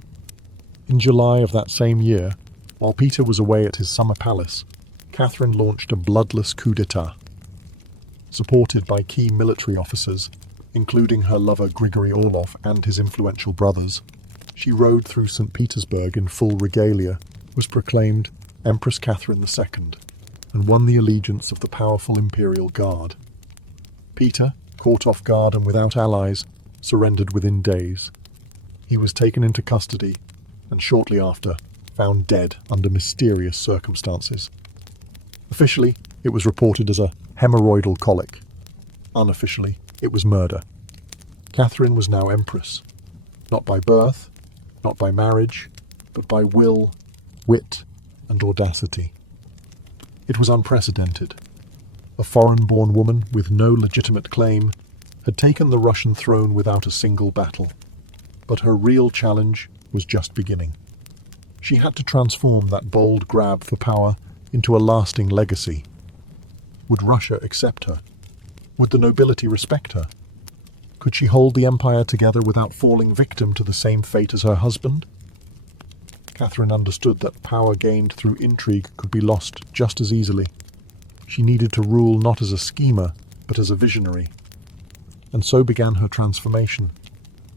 In July of that same year, while Peter was away at his summer palace, Catherine launched a bloodless coup d'etat. Supported by key military officers, including her lover Grigory Orlov and his influential brothers, she rode through St. Petersburg in full regalia, was proclaimed Empress Catherine II, and won the allegiance of the powerful Imperial Guard. Peter, caught off guard and without allies, surrendered within days. He was taken into custody, and shortly after, found dead under mysterious circumstances. Officially, it was reported as a hemorrhoidal colic, Unofficially, it was murder. Catherine was now empress, not by birth, not by marriage, but by will, wit, and audacity. It was unprecedented. A foreign-born woman with no legitimate claim had taken the Russian throne without a single battle. But her real challenge was just beginning. She had to transform that bold grab for power into a lasting legacy. Would Russia accept her? Would the nobility respect her? Could she hold the empire together without falling victim to the same fate as her husband? Catherine understood that power gained through intrigue could be lost just as easily. She needed to rule not as a schemer, but as a visionary. And so began her transformation,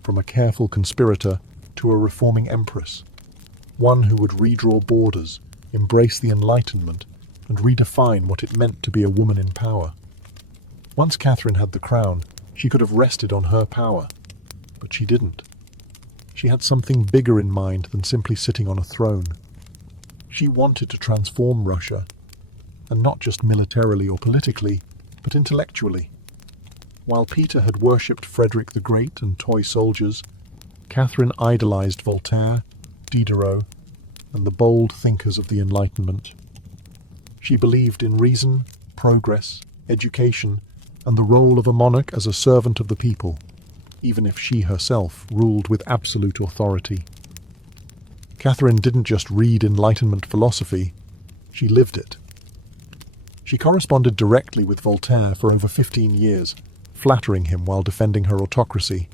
from a careful conspirator to a reforming empress, one who would redraw borders, embrace the Enlightenment, and redefine what it meant to be a woman in power. Once Catherine had the crown, she could have rested on her power, but she didn't. She had something bigger in mind than simply sitting on a throne. She wanted to transform Russia, and not just militarily or politically, but intellectually. While Peter had worshipped Frederick the Great and toy soldiers, Catherine idolized Voltaire, Diderot, and the bold thinkers of the Enlightenment. She believed in reason, progress, education, and the role of a monarch as a servant of the people, even if she herself ruled with absolute authority. Catherine didn't just read Enlightenment philosophy, she lived it. She corresponded directly with Voltaire for over 15 years, flattering him while defending her autocracy.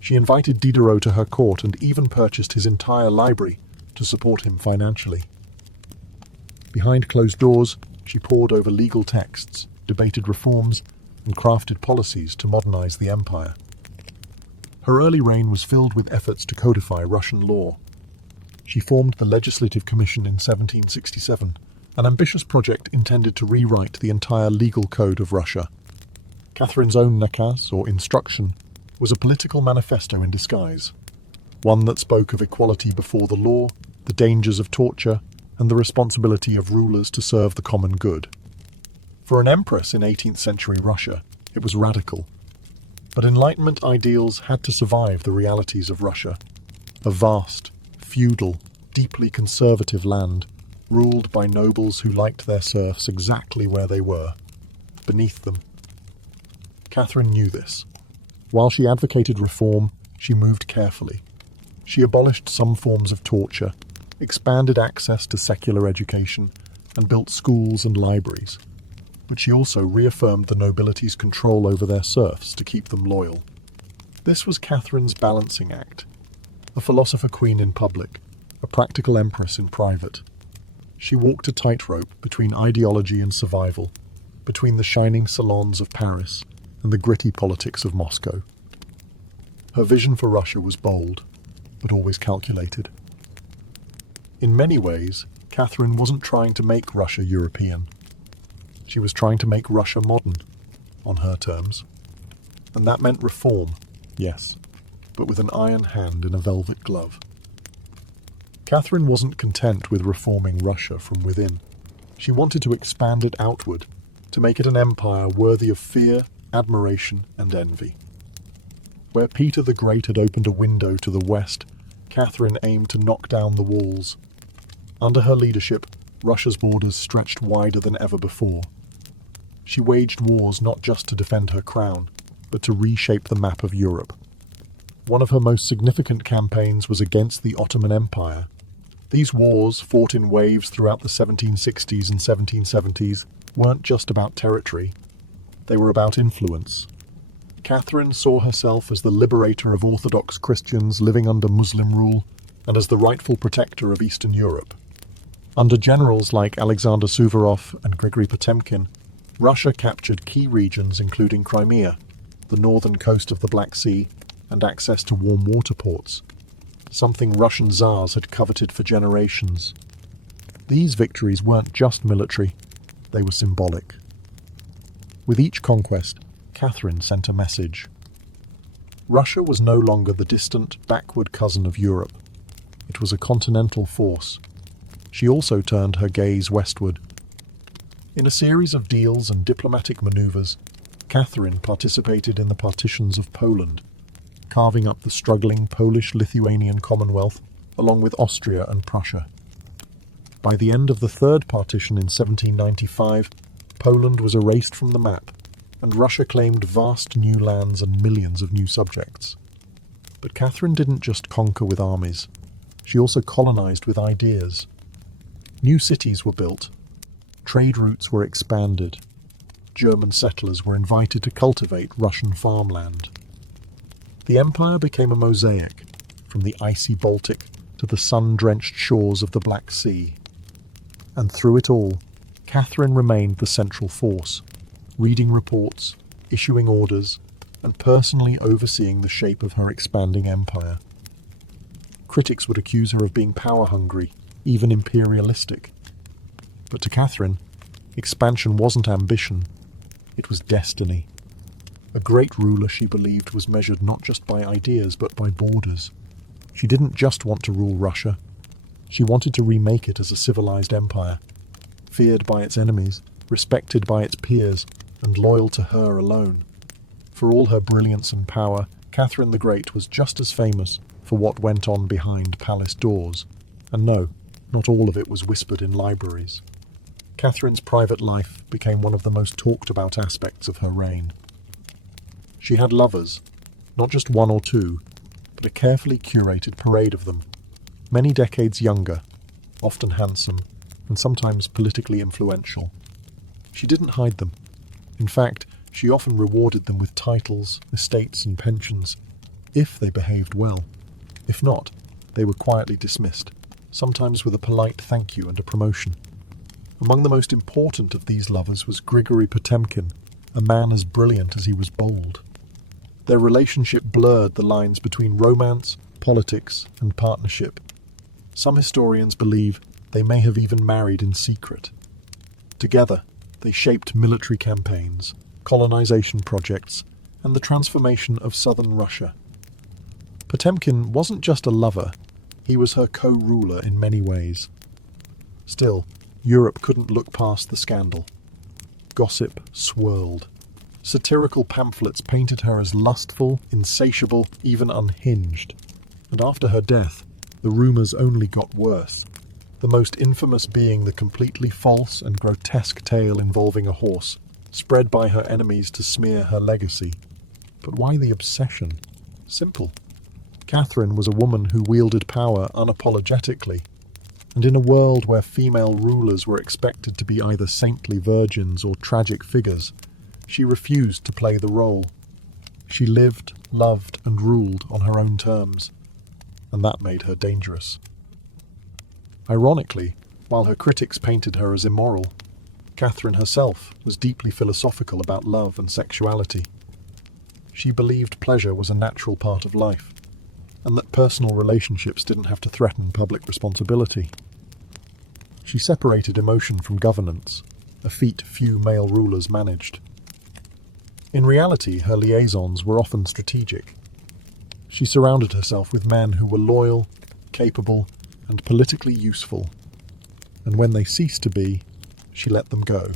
She invited Diderot to her court and even purchased his entire library to support him financially. Behind closed doors, she pored over legal texts, debated reforms, and crafted policies to modernize the empire. Her early reign was filled with efforts to codify Russian law. She formed the Legislative Commission in 1767, an ambitious project intended to rewrite the entire legal code of Russia. Catherine's own nakaz, or instruction, was a political manifesto in disguise, one that spoke of equality before the law, the dangers of torture, and the responsibility of rulers to serve the common good. For an empress in 18th century Russia, it was radical. But Enlightenment ideals had to survive the realities of Russia, a vast, feudal, deeply conservative land, ruled by nobles who liked their serfs exactly where they were, beneath them. Catherine knew this. While she advocated reform, she moved carefully. She abolished some forms of torture, expanded access to secular education, and built schools and libraries. But she also reaffirmed the nobility's control over their serfs to keep them loyal. This was Catherine's balancing act, a philosopher queen in public, a practical empress in private. She walked a tightrope between ideology and survival, between the shining salons of Paris and the gritty politics of Moscow. Her vision for Russia was bold, but always calculated. In many ways, Catherine wasn't trying to make Russia European. She was trying to make Russia modern, on her terms. And that meant reform, yes, but with an iron hand in a velvet glove. Catherine wasn't content with reforming Russia from within. She wanted to expand it outward, to make it an empire worthy of fear, admiration, and envy. Where Peter the Great had opened a window to the west, Catherine aimed to knock down the walls. Under her leadership, Russia's borders stretched wider than ever before. She waged wars not just to defend her crown, but to reshape the map of Europe. One of her most significant campaigns was against the Ottoman Empire. These wars, fought in waves throughout the 1760s and 1770s, weren't just about territory. They were about influence. Catherine saw herself as the liberator of Orthodox Christians living under Muslim rule and as the rightful protector of Eastern Europe. Under generals like Alexander Suvorov and Grigory Potemkin, Russia captured key regions including Crimea, the northern coast of the Black Sea, and access to warm water ports, something Russian Tsars had coveted for generations. These victories weren't just military, they were symbolic. With each conquest, Catherine sent a message. Russia was no longer the distant, backward cousin of Europe. It was a continental force. She also turned her gaze westward. In a series of deals and diplomatic maneuvers, Catherine participated in the partitions of Poland, carving up the struggling Polish-Lithuanian Commonwealth along with Austria and Prussia. By the end of the Third Partition in 1795, Poland was erased from the map, and Russia claimed vast new lands and millions of new subjects. But Catherine didn't just conquer with armies. She also colonized with ideas. New cities were built. Trade routes were expanded. German settlers were invited to cultivate Russian farmland. The empire became a mosaic, from the icy Baltic to the sun-drenched shores of the Black Sea. And through it all, Catherine remained the central force, reading reports, issuing orders, and personally overseeing the shape of her expanding empire. Critics would accuse her of being power-hungry, even imperialistic. But to Catherine, expansion wasn't ambition, it was destiny. A great ruler, she believed, was measured not just by ideas but by borders. She didn't just want to rule Russia. She wanted to remake it as a civilized empire, feared by its enemies, respected by its peers, and loyal to her alone. For all her brilliance and power, Catherine the Great was just as famous for what went on behind palace doors. And no, not all of it was whispered in libraries. Catherine's private life became one of the most talked about aspects of her reign. She had lovers, not just one or two, but a carefully curated parade of them, many decades younger, often handsome, and sometimes politically influential. She didn't hide them. In fact, she often rewarded them with titles, estates, and pensions, if they behaved well. If not, they were quietly dismissed, sometimes with a polite thank you and a promotion. Among the most important of these lovers was Grigory Potemkin, a man as brilliant as he was bold. Their relationship blurred the lines between romance, politics, and partnership. Some historians believe they may have even married in secret. Together, they shaped military campaigns, colonization projects, and the transformation of southern Russia. Potemkin wasn't just a lover, he was her co-ruler in many ways. Still, Europe couldn't look past the scandal. Gossip swirled. Satirical pamphlets painted her as lustful, insatiable, even unhinged. And after her death, the rumours only got worse, the most infamous being the completely false and grotesque tale involving a horse, spread by her enemies to smear her legacy. But why the obsession? Simple. Catherine was a woman who wielded power unapologetically, and in a world where female rulers were expected to be either saintly virgins or tragic figures, she refused to play the role. She lived, loved, and ruled on her own terms, and that made her dangerous. Ironically, while her critics painted her as immoral, Catherine herself was deeply philosophical about love and sexuality. She believed pleasure was a natural part of life, and that personal relationships didn't have to threaten public responsibility. She separated emotion from governance, a feat few male rulers managed. In reality, her liaisons were often strategic. She surrounded herself with men who were loyal, capable, and politically useful. And when they ceased to be, she let them go,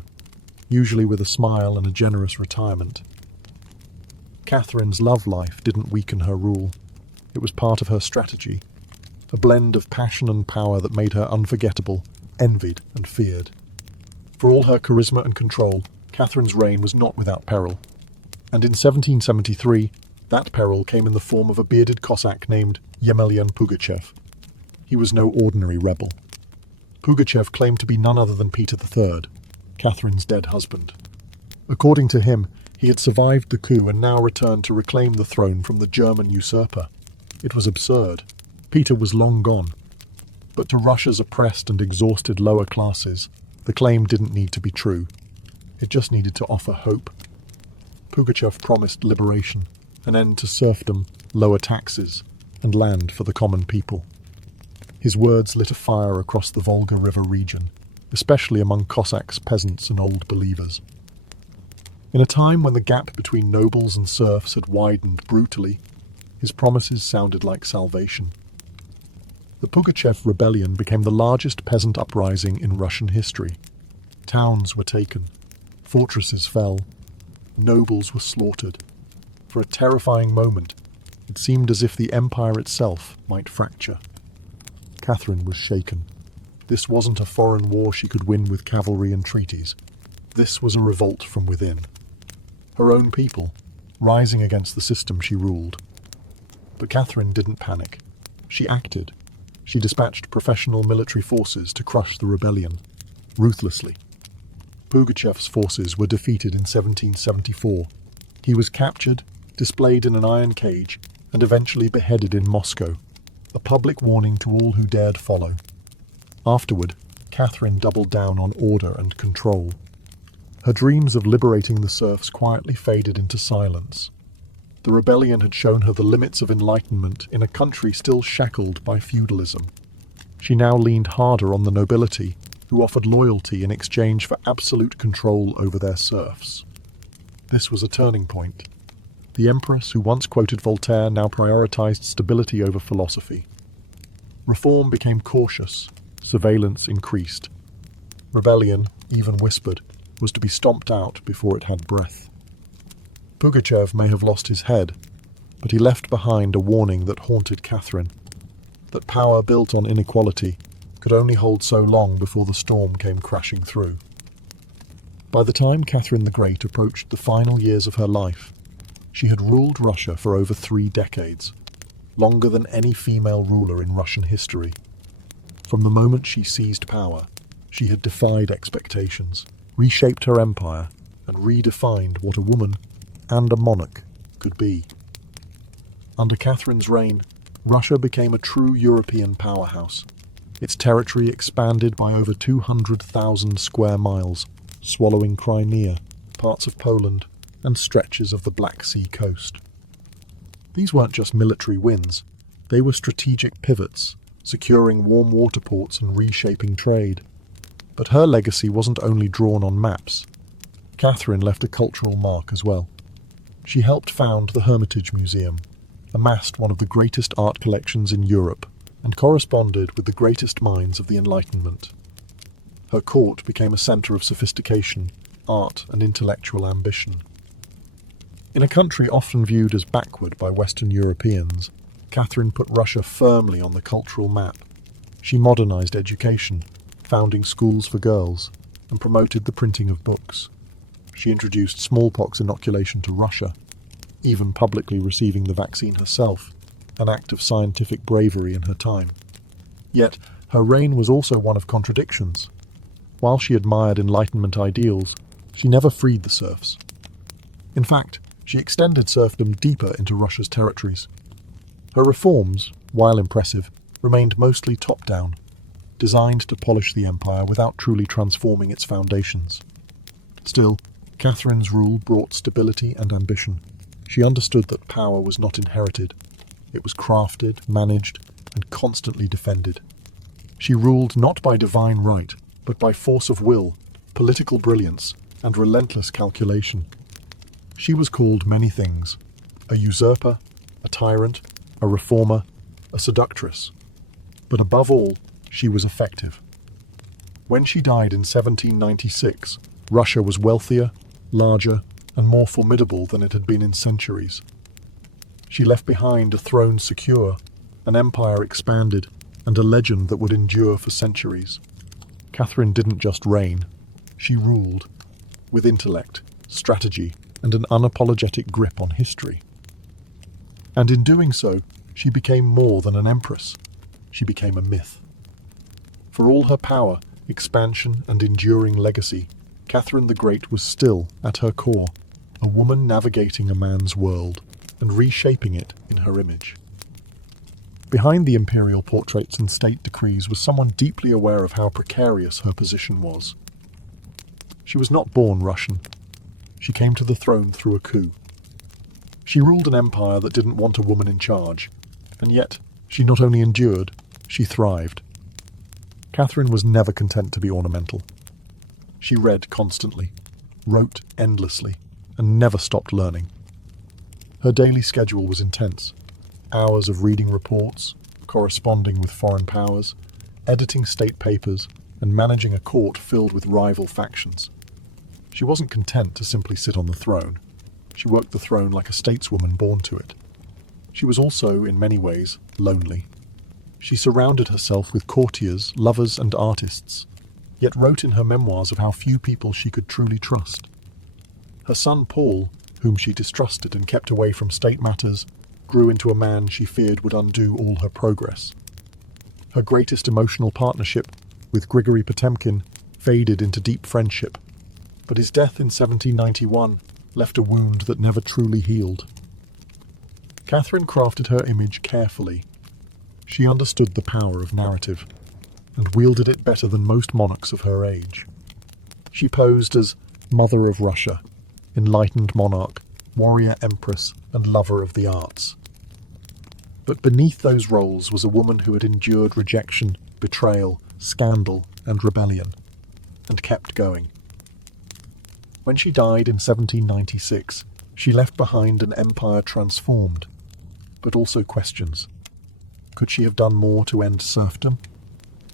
usually with a smile and a generous retirement. Catherine's love life didn't weaken her rule. It was part of her strategy, a blend of passion and power that made her unforgettable, envied and feared. For all her charisma and control, Catherine's reign was not without peril. And in 1773, that peril came in the form of a bearded Cossack named Yemelyan Pugachev. He was no ordinary rebel. Pugachev claimed to be none other than Peter III, Catherine's dead husband. According to him, he had survived the coup and now returned to reclaim the throne from the German usurper. It was absurd. Peter was long gone. But to Russia's oppressed and exhausted lower classes, the claim didn't need to be true. It just needed to offer hope. Pugachev promised liberation, an end to serfdom, lower taxes, and land for the common people. His words lit a fire across the Volga River region, especially among Cossacks, peasants, and old believers. In a time when the gap between nobles and serfs had widened brutally, his promises sounded like salvation. The Pugachev rebellion became the largest peasant uprising in Russian history. Towns were taken, fortresses fell, Nobles were slaughtered. For a terrifying moment, it seemed as if the empire itself might fracture. Catherine was shaken. This wasn't a foreign war she could win with cavalry and treaties. This was a revolt from within. Her own people, rising against the system she ruled. But Catherine didn't panic. She acted. She dispatched professional military forces to crush the rebellion, ruthlessly. Pugachev's forces were defeated in 1774. He was captured, displayed in an iron cage, and eventually beheaded in Moscow, a public warning to all who dared follow. Afterward, Catherine doubled down on order and control. Her dreams of liberating the serfs quietly faded into silence. The rebellion had shown her the limits of enlightenment in a country still shackled by feudalism. She now leaned harder on the nobility, who offered loyalty in exchange for absolute control over their serfs. This was a turning point. The empress, who once quoted Voltaire, now prioritized stability over philosophy. Reform became cautious. Surveillance increased. Rebellion, even whispered, was to be stomped out before it had breath. Pugachev may have lost his head, but he left behind a warning that haunted Catherine, that power built on inequality could only hold so long before the storm came crashing through. By the time Catherine the Great approached the final years of her life, she had ruled Russia for over 3 decades, longer than any female ruler in Russian history. From the moment she seized power, she had defied expectations, reshaped her empire, and redefined what a woman and a monarch could be. Under Catherine's reign, Russia became a true European powerhouse. Its territory expanded by over 200,000 square miles, swallowing Crimea, parts of Poland, and stretches of the Black Sea coast. These weren't just military wins, they were strategic pivots, securing warm water ports and reshaping trade. But her legacy wasn't only drawn on maps. Catherine left a cultural mark as well. She helped found the Hermitage Museum, amassed one of the greatest art collections in Europe, and corresponded with the greatest minds of the Enlightenment. Her court became a centre of sophistication, art, and intellectual ambition. In a country often viewed as backward by Western Europeans, Catherine put Russia firmly on the cultural map. She modernized education, founding schools for girls, and promoted the printing of books. She introduced smallpox inoculation to Russia, even publicly receiving the vaccine herself, an act of scientific bravery in her time. Yet, her reign was also one of contradictions. While she admired Enlightenment ideals, she never freed the serfs. In fact, she extended serfdom deeper into Russia's territories. Her reforms, while impressive, remained mostly top-down, designed to polish the empire without truly transforming its foundations. Still, Catherine's rule brought stability and ambition. She understood that power was not inherited. It was crafted, managed, and constantly defended. She ruled not by divine right, but by force of will, political brilliance, and relentless calculation. She was called many things: a usurper, a tyrant, a reformer, a seductress. But above all, she was effective. When she died in 1796, Russia was wealthier, larger, and more formidable than it had been in centuries. She left behind a throne secure, an empire expanded, and a legend that would endure for centuries. Catherine didn't just reign, she ruled, with intellect, strategy, and an unapologetic grip on history. And in doing so, she became more than an empress. She became a myth. For all her power, expansion, and enduring legacy, Catherine the Great was still, at her core, a woman navigating a man's world and reshaping it in her image. Behind the imperial portraits and state decrees was someone deeply aware of how precarious her position was. She was not born Russian. She came to the throne through a coup. She ruled an empire that didn't want a woman in charge, and yet she not only endured, she thrived. Catherine was never content to be ornamental. She read constantly, wrote endlessly, and never stopped learning. Her daily schedule was intense. Hours of reading reports, corresponding with foreign powers, editing state papers, and managing a court filled with rival factions. She wasn't content to simply sit on the throne. She worked the throne like a stateswoman born to it. She was also, in many ways, lonely. She surrounded herself with courtiers, lovers, and artists, yet wrote in her memoirs of how few people she could truly trust. Her son Paul, whom she distrusted and kept away from state matters, grew into a man she feared would undo all her progress. Her greatest emotional partnership, with Grigory Potemkin, faded into deep friendship, but his death in 1791 left a wound that never truly healed. Catherine crafted her image carefully. She understood the power of narrative, and wielded it better than most monarchs of her age. She posed as Mother of Russia, enlightened monarch, warrior empress, and lover of the arts. But beneath those roles was a woman who had endured rejection, betrayal, scandal, and rebellion, and kept going. When she died in 1796, she left behind an empire transformed, but also questions. Could she have done more to end serfdom?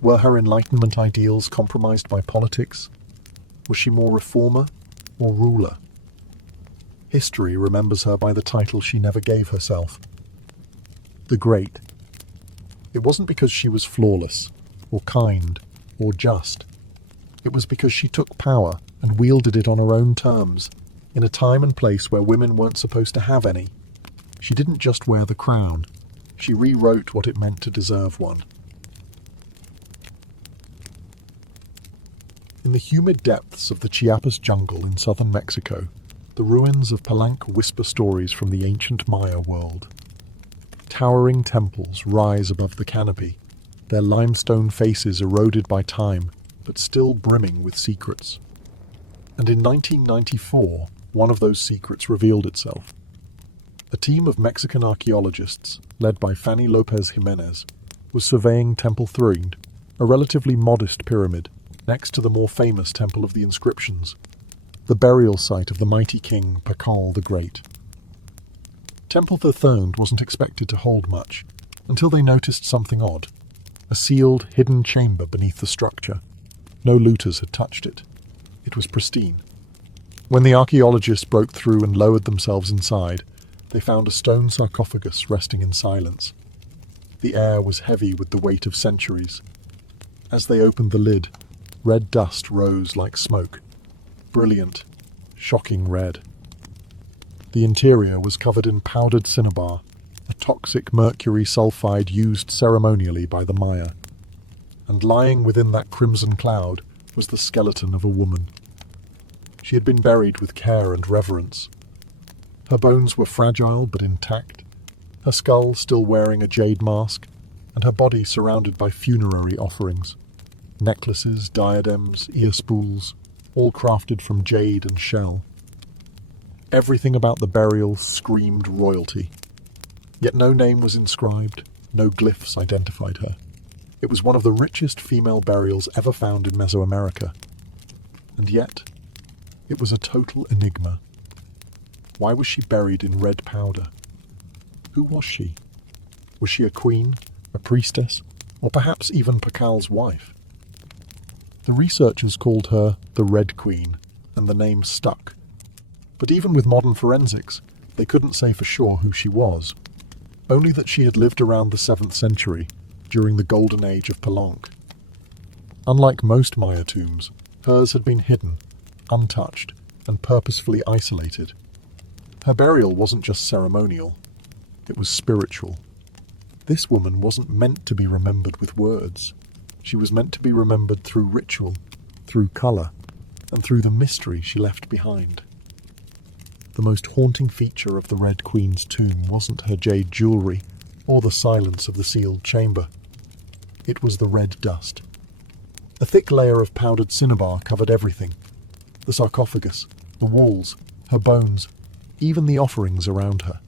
Were her Enlightenment ideals compromised by politics? Was she more reformer or ruler? History remembers her by the title she never gave herself, the Great. It wasn't because she was flawless, or kind, or just. It was because she took power and wielded it on her own terms, in a time and place where women weren't supposed to have any. She didn't just wear the crown. She rewrote what it meant to deserve one. In the humid depths of the Chiapas jungle in southern Mexico, the ruins of Palenque whisper stories from the ancient Maya world. Towering temples rise above the canopy, their limestone faces eroded by time, but still brimming with secrets. And in 1994, one of those secrets revealed itself. A team of Mexican archaeologists, led by Fanny Lopez Jimenez, was surveying Temple 3, a relatively modest pyramid, next to the more famous Temple of the Inscriptions, the burial site of the mighty king Pakal the Great. Temple III wasn't expected to hold much, until they noticed something odd. A sealed, hidden chamber beneath the structure. No looters had touched it. It was pristine. When the archaeologists broke through and lowered themselves inside, they found a stone sarcophagus resting in silence. The air was heavy with the weight of centuries. As they opened the lid, red dust rose like smoke. Brilliant, shocking red. The interior was covered in powdered cinnabar, a toxic mercury sulfide used ceremonially by the Maya. And lying within that crimson cloud was the skeleton of a woman. She had been buried with care and reverence. Her bones were fragile but intact, her skull still wearing a jade mask, and her body surrounded by funerary offerings. Necklaces, diadems, ear spools, all crafted from jade and shell. Everything about the burial screamed royalty. Yet no name was inscribed, no glyphs identified her. It was one of the richest female burials ever found in Mesoamerica. And yet, it was a total enigma. Why was she buried in red powder? Who was she? Was she a queen, a priestess, or perhaps even Pakal's wife? The researchers called her the Red Queen, and the name stuck. But even with modern forensics, they couldn't say for sure who she was. Only that she had lived around the 7th century, during the golden age of Palenque. Unlike most Maya tombs, hers had been hidden, untouched, and purposefully isolated. Her burial wasn't just ceremonial, it was spiritual. This woman wasn't meant to be remembered with words. She was meant to be remembered through ritual, through colour, and through the mystery she left behind. The most haunting feature of the Red Queen's tomb wasn't her jade jewellery or the silence of the sealed chamber. It was the red dust. A thick layer of powdered cinnabar covered everything. The sarcophagus, the walls, her bones, even the offerings around her.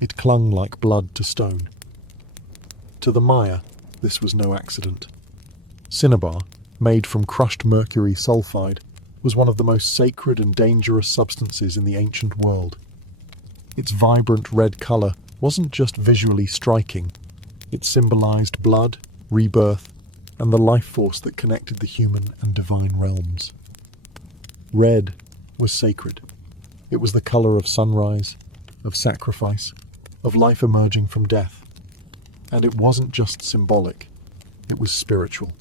It clung like blood to stone. To the Maya, this was no accident. Cinnabar, made from crushed mercury sulfide, was one of the most sacred and dangerous substances in the ancient world. Its vibrant red colour wasn't just visually striking, it symbolized blood, rebirth, and the life force that connected the human and divine realms. Red was sacred. It was the color of sunrise, of sacrifice, of life emerging from death. And it wasn't just symbolic, it was spiritual.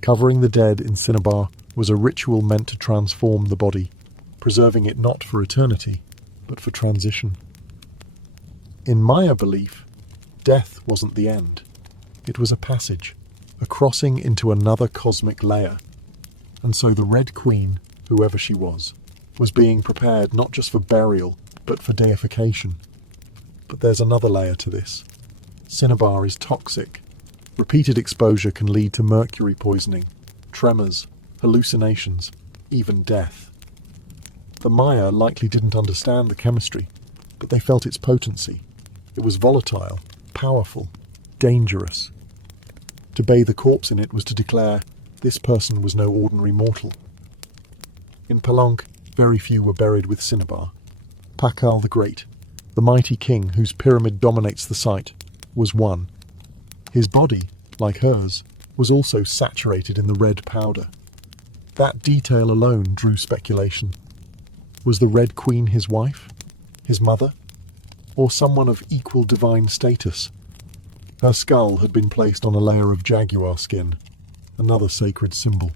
Covering the dead in cinnabar was a ritual meant to transform the body, preserving it not for eternity, but for transition. In Maya belief, death wasn't the end. It was a passage, a crossing into another cosmic layer. And so the Red Queen, whoever she was being prepared not just for burial, but for deification. But there's another layer to this. Cinnabar is toxic. Repeated exposure can lead to mercury poisoning, tremors, hallucinations, even death. The Maya likely didn't understand the chemistry, but they felt its potency. It was volatile, powerful, dangerous. To bathe a corpse in it was to declare this person was no ordinary mortal. In Palenque, very few were buried with cinnabar. Pakal the Great, the mighty king whose pyramid dominates the site, was one. His body, like hers, was also saturated in the red powder. That detail alone drew speculation. Was the Red Queen his wife, his mother, or someone of equal divine status? Her skull had been placed on a layer of jaguar skin, another sacred symbol.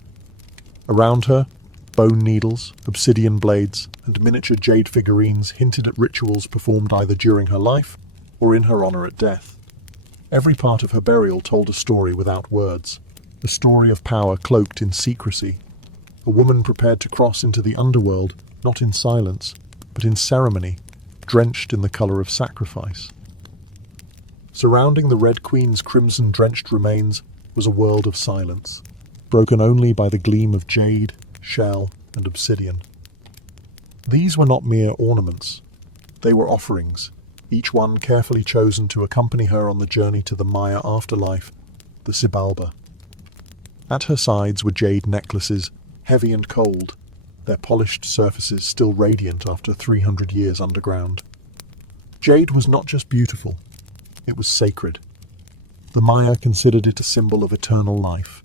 Around her, bone needles, obsidian blades, and miniature jade figurines hinted at rituals performed either during her life or in her honor at death. Every part of her burial told a story without words, a story of power cloaked in secrecy, a woman prepared to cross into the underworld, not in silence, but in ceremony, drenched in the color of sacrifice. Surrounding the Red Queen's crimson-drenched remains was a world of silence, broken only by the gleam of jade, shell, and obsidian. These were not mere ornaments. They were offerings, each one carefully chosen to accompany her on the journey to the Maya afterlife, the Xibalba. At her sides were jade necklaces, heavy and cold, their polished surfaces still radiant after 300 years underground. Jade was not just beautiful, it was sacred. The Maya considered it a symbol of eternal life.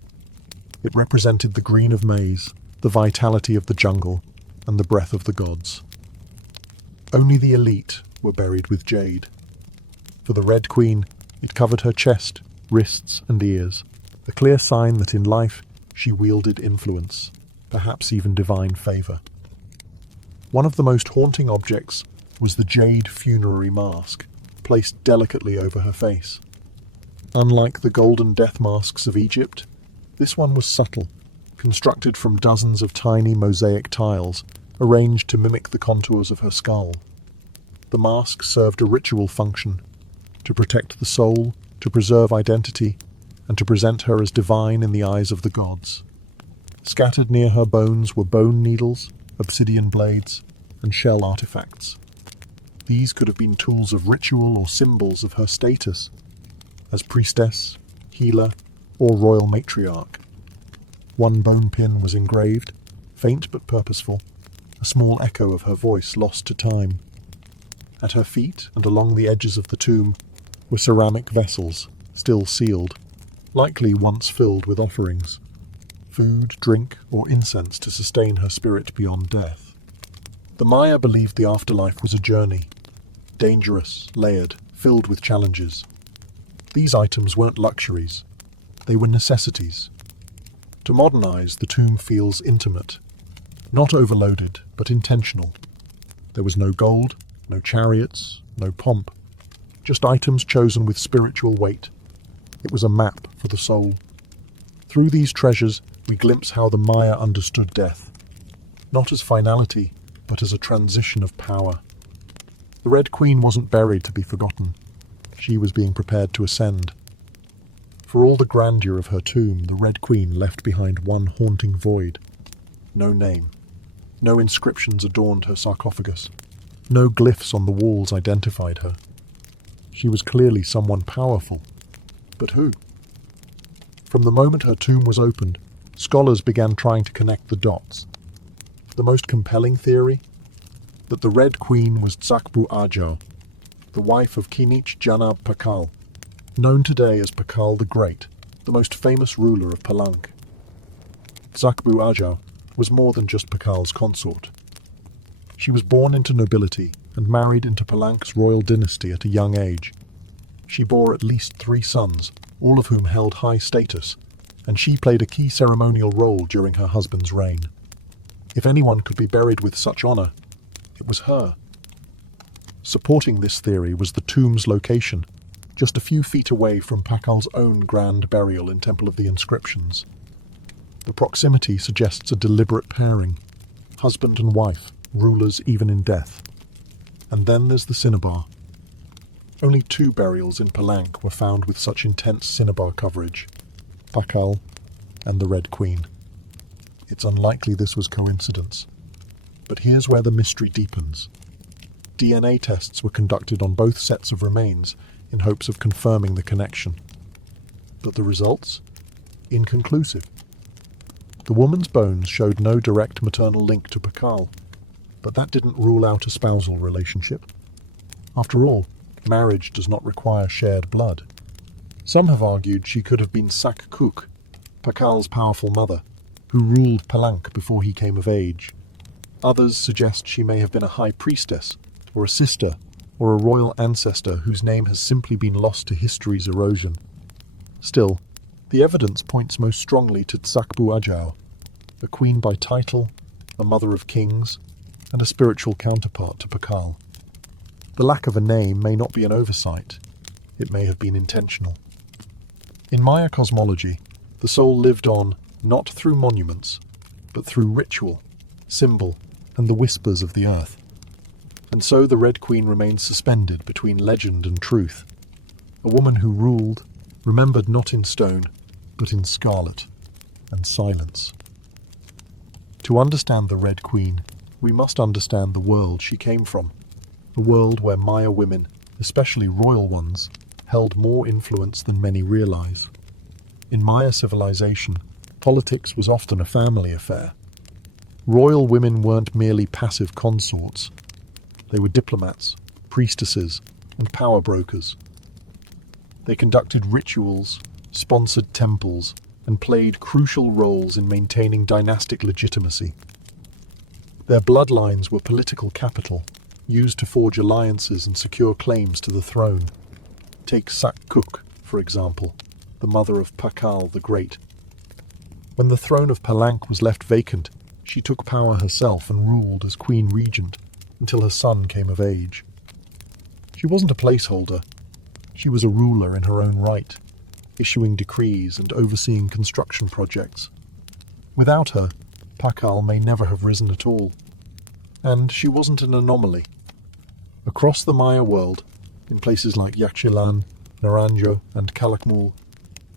It represented the green of maize, the vitality of the jungle, and the breath of the gods. Only the elite were buried with jade. For the Red Queen, it covered her chest, wrists, and ears, a clear sign that in life she wielded influence, perhaps even divine favor. One of the most haunting objects was the jade funerary mask, placed delicately over her face. Unlike the golden death masks of Egypt, this one was subtle, constructed from dozens of tiny mosaic tiles, arranged to mimic the contours of her skull. The mask served a ritual function, to protect the soul, to preserve identity, and to present her as divine in the eyes of the gods. Scattered near her bones were bone needles, obsidian blades, and shell artifacts. These could have been tools of ritual or symbols of her status, as priestess, healer, or royal matriarch. One bone pin was engraved, faint but purposeful, a small echo of her voice lost to time. At her feet and along the edges of the tomb were ceramic vessels, still sealed, likely once filled with offerings, food, drink, or incense to sustain her spirit beyond death. The Maya believed the afterlife was a journey, dangerous, layered, filled with challenges. These items weren't luxuries, they were necessities. To modernize, the tomb feels intimate, not overloaded, but intentional. There was no gold, no chariots, no pomp, just items chosen with spiritual weight. It was a map for the soul. Through these treasures, we glimpse how the Maya understood death, not as finality, but as a transition of power. The Red Queen wasn't buried to be forgotten. She was being prepared to ascend. For all the grandeur of her tomb, the Red Queen left behind one haunting void. No name. No inscriptions adorned her sarcophagus. No glyphs on the walls identified her. She was clearly someone powerful. But who? From the moment her tomb was opened, scholars began trying to connect the dots. The most compelling theory? That the Red Queen was Tsakbu Ajau, the wife of Kinich Janab Pakal, known today as Pakal the Great, the most famous ruler of Palenque. Tsakbu Ajau was more than just Pakal's consort. She was born into nobility and married into Palank's royal dynasty at a young age. She bore at least 3 sons, all of whom held high status, and she played a key ceremonial role during her husband's reign. If anyone could be buried with such honor, it was her. Supporting this theory was the tomb's location, just a few feet away from Pakal's own grand burial in Temple of the Inscriptions. The proximity suggests a deliberate pairing, husband and wife, rulers even in death. And then there's the cinnabar. Only 2 burials in Palank were found with such intense cinnabar coverage, Pakal and the Red Queen. It's unlikely this was coincidence. But here's where the mystery deepens. DNA tests were conducted on both sets of remains in hopes of confirming the connection. But the results? Inconclusive. The woman's bones showed no direct maternal link to Pakal, but that didn't rule out a spousal relationship. After all, marriage does not require shared blood. Some have argued she could have been Sak Kuk, Pakal's powerful mother, who ruled Palank before he came of age. Others suggest she may have been a high priestess, or a sister, or a royal ancestor whose name has simply been lost to history's erosion. Still, the evidence points most strongly to Tsakbu Ajau, a queen by title, a mother of kings, and a spiritual counterpart to Pakal. The lack of a name may not be an oversight. It may have been intentional. In Maya cosmology, the soul lived on not through monuments, but through ritual, symbol, and the whispers of the earth. And so the Red Queen remains suspended between legend and truth. A woman who ruled, remembered not in stone, but in scarlet and silence. To understand the Red Queen, we must understand the world she came from. A world where Maya women, especially royal ones, held more influence than many realize. In Maya civilization, politics was often a family affair. Royal women weren't merely passive consorts. They were diplomats, priestesses, and power brokers. They conducted rituals, sponsored temples, and played crucial roles in maintaining dynastic legitimacy. Their bloodlines were political capital, used to forge alliances and secure claims to the throne. Take Sak Kuk, for example, the mother of Pakal the Great. When the throne of Palank was left vacant, she took power herself and ruled as queen regent until her son came of age. She wasn't a placeholder. She was a ruler in her own right, issuing decrees and overseeing construction projects. Without her, Pakal may never have risen at all. And she wasn't an anomaly. Across the Maya world, in places like Yaxchilan, Naranjo, and Calakmul,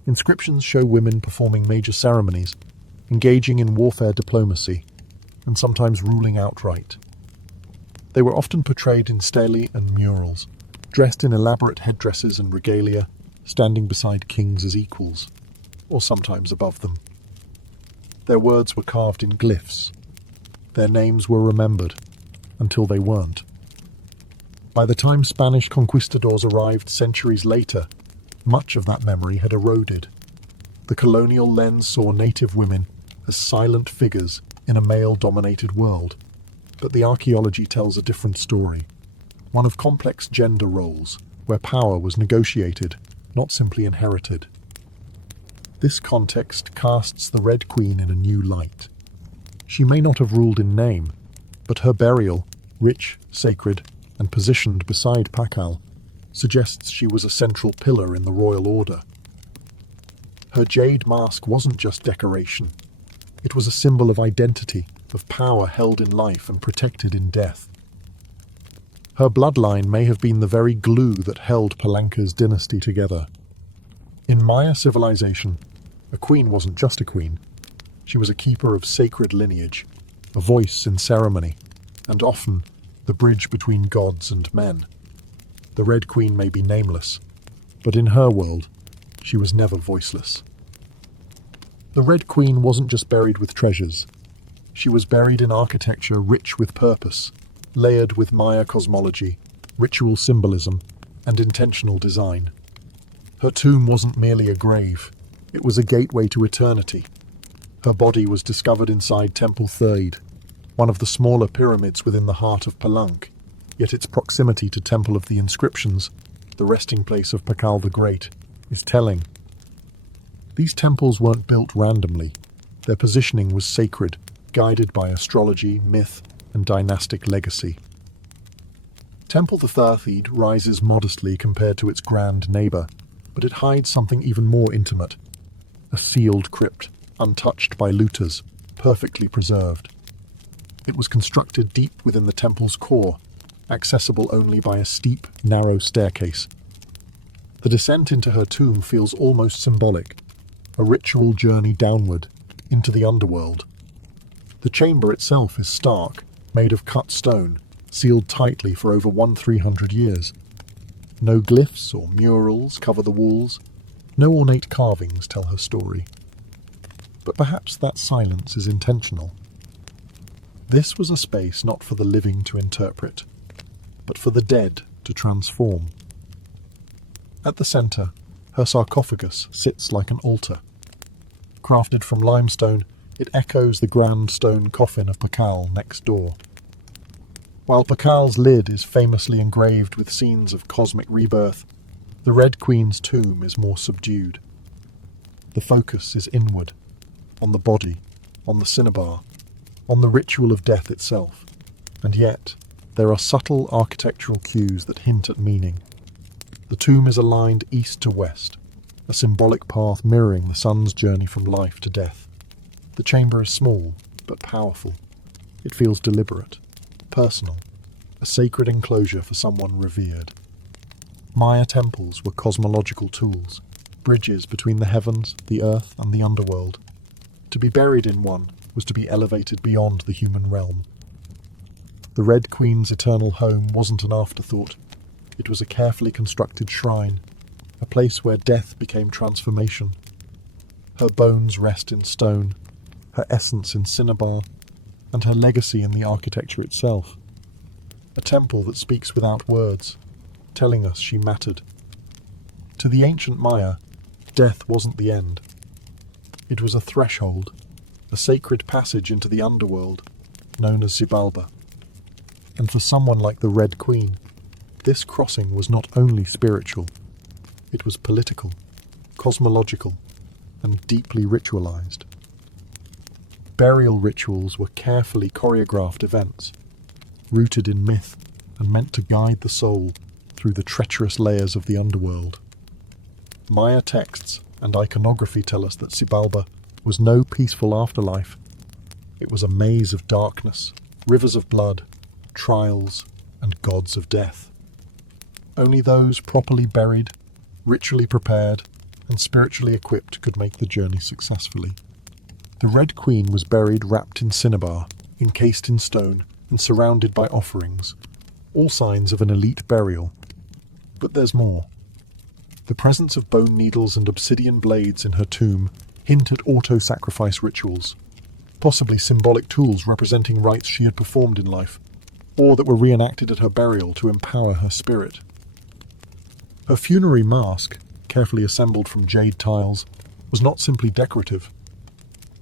inscriptions show women performing major ceremonies, engaging in warfare diplomacy, and sometimes ruling outright. They were often portrayed in stelae and murals, dressed in elaborate headdresses and regalia, standing beside kings as equals, or sometimes above them. Their words were carved in glyphs. Their names were remembered, until they weren't. By the time Spanish conquistadors arrived centuries later, much of that memory had eroded. The colonial lens saw native women as silent figures in a male-dominated world. But the archaeology tells a different story, one of complex gender roles, where power was negotiated, not simply inherited. This context casts the Red Queen in a new light. She may not have ruled in name, but her burial, rich, sacred, and positioned beside Pakal, suggests she was a central pillar in the royal order. Her jade mask wasn't just decoration. It was a symbol of identity, of power held in life and protected in death. Her bloodline may have been the very glue that held Palanka's dynasty together. In Maya civilization, a queen wasn't just a queen. She was a keeper of sacred lineage, a voice in ceremony, and often the bridge between gods and men. The Red Queen may be nameless, but in her world, she was never voiceless. The Red Queen wasn't just buried with treasures. She was buried in architecture rich with purpose, layered with Maya cosmology, ritual symbolism, and intentional design. Her tomb wasn't merely a grave, it was a gateway to eternity. Her body was discovered inside Temple Third, one of the smaller pyramids within the heart of Palenque, yet its proximity to Temple of the Inscriptions, the resting place of Pakal the Great, is telling. These temples weren't built randomly. Their positioning was sacred, guided by astrology, myth, and dynastic legacy. Temple the Thirthiid rises modestly compared to its grand neighbour, but it hides something even more intimate. A sealed crypt, untouched by looters, perfectly preserved. It was constructed deep within the temple's core, accessible only by a steep, narrow staircase. The descent into her tomb feels almost symbolic, a ritual journey downward, into the underworld. The chamber itself is stark, made of cut stone, sealed tightly for over 300 years. No glyphs or murals cover the walls, no ornate carvings tell her story. But perhaps that silence is intentional. This was a space not for the living to interpret, but for the dead to transform. At the centre, her sarcophagus sits like an altar. Crafted from limestone, it echoes the grand stone coffin of Pakal next door. While Pakal's lid is famously engraved with scenes of cosmic rebirth, the Red Queen's tomb is more subdued. The focus is inward, on the body, on the cinnabar, on the ritual of death itself, and yet there are subtle architectural cues that hint at meaning. The tomb is aligned east to west, a symbolic path mirroring the sun's journey from life to death. The chamber is small, but powerful. It feels deliberate, personal, a sacred enclosure for someone revered. Maya temples were cosmological tools, bridges between the heavens, the earth, and the underworld. To be buried in one was to be elevated beyond the human realm. The Red Queen's eternal home wasn't an afterthought. It was a carefully constructed shrine, a place where death became transformation. Her bones rest in stone, her essence in cinnabar, and her legacy in the architecture itself. A temple that speaks without words, telling us she mattered. To the ancient Maya, death wasn't the end. It was a threshold, a sacred passage into the underworld, known as Xibalba. And for someone like the Red Queen, this crossing was not only spiritual, it was political, cosmological, and deeply ritualized. Burial rituals were carefully choreographed events, rooted in myth and meant to guide the soul through the treacherous layers of the underworld. Maya texts and iconography tell us that Xibalba was no peaceful afterlife. It was a maze of darkness, rivers of blood, trials, and gods of death. Only those properly buried, ritually prepared, and spiritually equipped could make the journey successfully. The Red Queen was buried wrapped in cinnabar, encased in stone, and surrounded by offerings, all signs of an elite burial. But there's more. The presence of bone needles and obsidian blades in her tomb hint at auto-sacrifice rituals, possibly symbolic tools representing rites she had performed in life, or that were reenacted at her burial to empower her spirit. Her funerary mask, carefully assembled from jade tiles, was not simply decorative.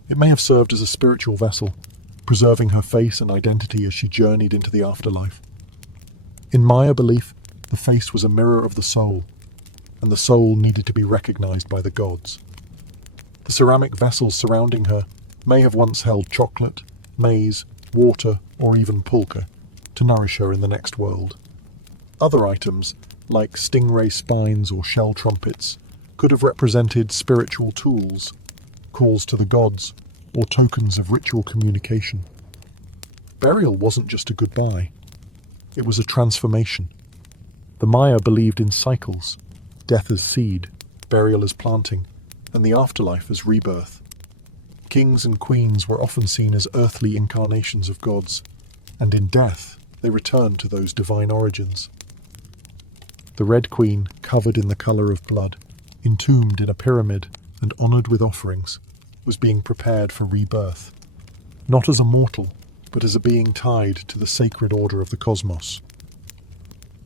It may have served as a spiritual vessel, preserving her face and identity as she journeyed into the afterlife. In Maya belief, the face was a mirror of the soul, and the soul needed to be recognized by the gods. The ceramic vessels surrounding her may have once held chocolate, maize, water, or even pulque, to nourish her in the next world. Other items, like stingray spines or shell trumpets, could have represented spiritual tools, calls to the gods, or tokens of ritual communication. Burial wasn't just a goodbye. It was a transformation. The Maya believed in cycles, death as seed, burial as planting, and the afterlife as rebirth. Kings and queens were often seen as earthly incarnations of gods, and in death they returned to those divine origins. The Red Queen, covered in the colour of blood, entombed in a pyramid and honoured with offerings, was being prepared for rebirth, not as a mortal, but as a being tied to the sacred order of the cosmos.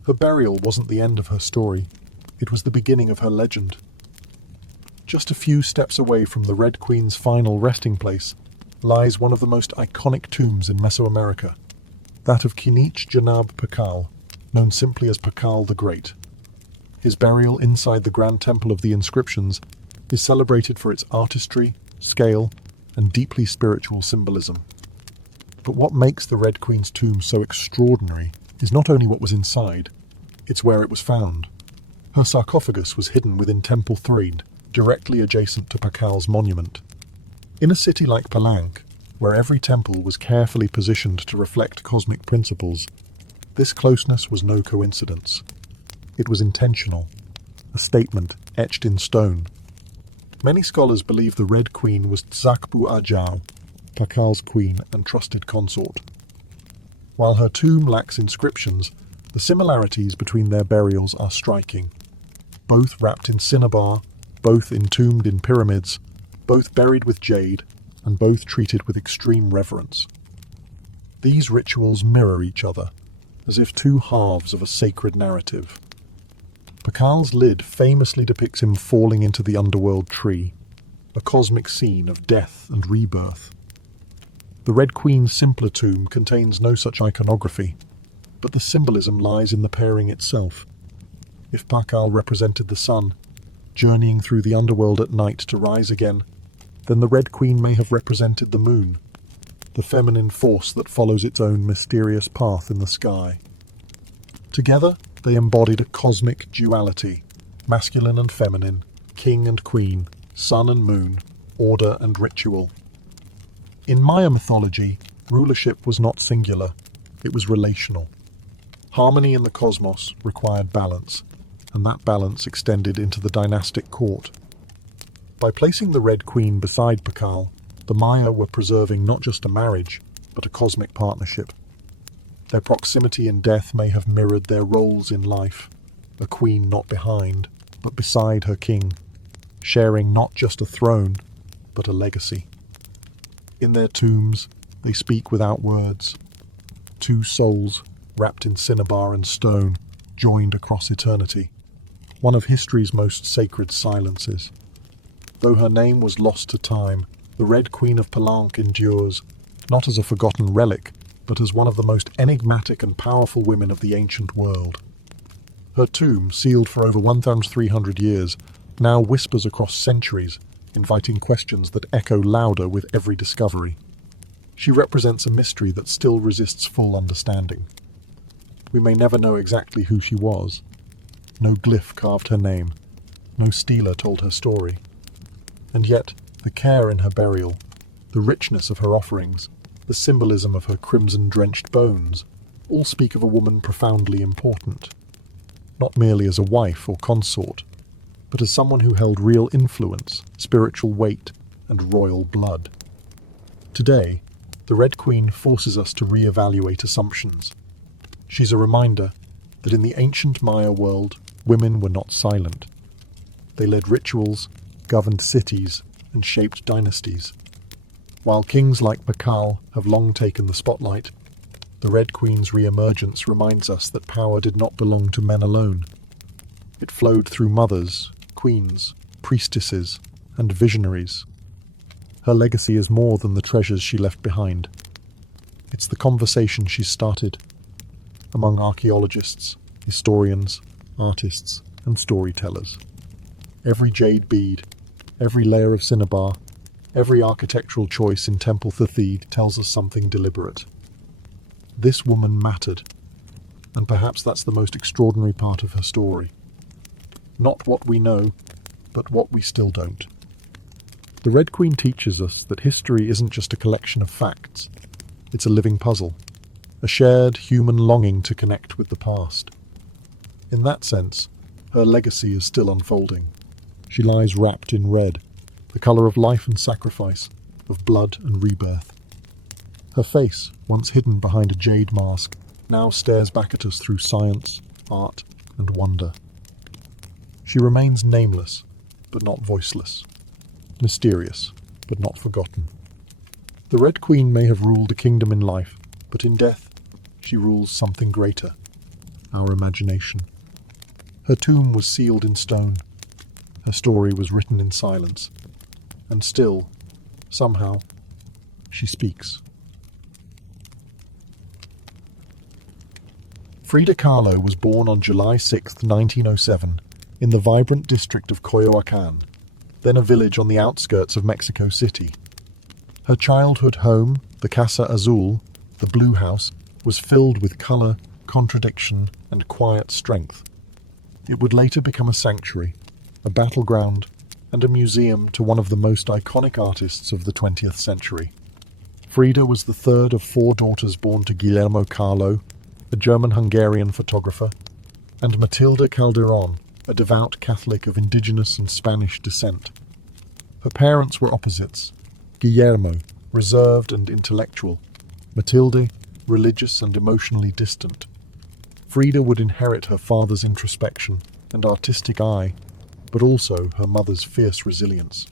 Her burial wasn't the end of her story, it was the beginning of her legend. Just a few steps away from the Red Queen's final resting place, lies one of the most iconic tombs in Mesoamerica, that of Kinich Janab Pakal, known simply as Pakal the Great. His burial inside the Grand Temple of the Inscriptions is celebrated for its artistry, scale, and deeply spiritual symbolism. But what makes the Red Queen's tomb so extraordinary is not only what was inside, it's where it was found. Her sarcophagus was hidden within Temple 3, directly adjacent to Pakal's monument. In a city like Palanque, where every temple was carefully positioned to reflect cosmic principles, this closeness was no coincidence. It was intentional, a statement etched in stone. Many scholars believe the Red Queen was Tzakbu Ajao, Pakal's queen and trusted consort. While her tomb lacks inscriptions, the similarities between their burials are striking. Both wrapped in cinnabar, both entombed in pyramids, both buried with jade, and both treated with extreme reverence. These rituals mirror each other, as if two halves of a sacred narrative. Pakal's lid famously depicts him falling into the underworld tree, a cosmic scene of death and rebirth. The Red Queen's simpler tomb contains no such iconography, but the symbolism lies in the pairing itself. If Pakal represented the sun, journeying through the underworld at night to rise again, then the Red Queen may have represented the moon, the feminine force that follows its own mysterious path in the sky. Together, they embodied a cosmic duality, masculine and feminine, king and queen, sun and moon, order and ritual. In Maya mythology, rulership was not singular, it was relational. Harmony in the cosmos required balance, and that balance extended into the dynastic court. By placing the Red Queen beside Pakal, the Maya were preserving not just a marriage, but a cosmic partnership. Their proximity in death may have mirrored their roles in life, a queen not behind, but beside her king, sharing not just a throne, but a legacy. In their tombs, they speak without words. Two souls, wrapped in cinnabar and stone, joined across eternity, one of history's most sacred silences. Though her name was lost to time, the Red Queen of Palanque endures, not as a forgotten relic, but as one of the most enigmatic and powerful women of the ancient world. Her tomb, sealed for over 1,300 years, now whispers across centuries, inviting questions that echo louder with every discovery. She represents a mystery that still resists full understanding. We may never know exactly who she was. No glyph carved her name. No stela told her story. And yet, the care in her burial, the richness of her offerings, the symbolism of her crimson-drenched bones, all speak of a woman profoundly important. Not merely as a wife or consort, but as someone who held real influence, spiritual weight, and royal blood. Today, the Red Queen forces us to re-evaluate assumptions. She's a reminder that in the ancient Maya world, women were not silent. They led rituals, governed cities, and shaped dynasties. While kings like Pakal have long taken the spotlight, the Red Queen's re-emergence reminds us that power did not belong to men alone. It flowed through mothers, queens, priestesses, and visionaries. Her legacy is more than the treasures she left behind. It's the conversation she started among archaeologists, historians, artists, and storytellers. Every jade bead, every layer of cinnabar, every architectural choice in Temple Thethid tells us something deliberate. This woman mattered, and perhaps that's the most extraordinary part of her story. Not what we know, but what we still don't. The Red Queen teaches us that history isn't just a collection of facts. It's a living puzzle, a shared human longing to connect with the past. In that sense, her legacy is still unfolding. She lies wrapped in red, the colour of life and sacrifice, of blood and rebirth. Her face, once hidden behind a jade mask, now stares back at us through science, art, and wonder. She remains nameless, but not voiceless. Mysterious, but not forgotten. The Red Queen may have ruled a kingdom in life, but in death, she rules something greater, our imagination. Her tomb was sealed in stone. Her story was written in silence. And still, somehow, she speaks. Frida Kahlo was born on July 6, 1907, in the vibrant district of Coyoacán, then a village on the outskirts of Mexico City. Her childhood home, the Casa Azul, the Blue House, was filled with color, contradiction, and quiet strength. It would later become a sanctuary, a battleground, and a museum to one of the most iconic artists of the 20th century. Frida was the third of 4 daughters born to Guillermo Kahlo, a German-Hungarian photographer, and Matilda Calderón, a devout Catholic of indigenous and Spanish descent. Her parents were opposites: Guillermo, reserved and intellectual; Matilde, religious and emotionally distant. Frida would inherit her father's introspection and artistic eye, but also her mother's fierce resilience.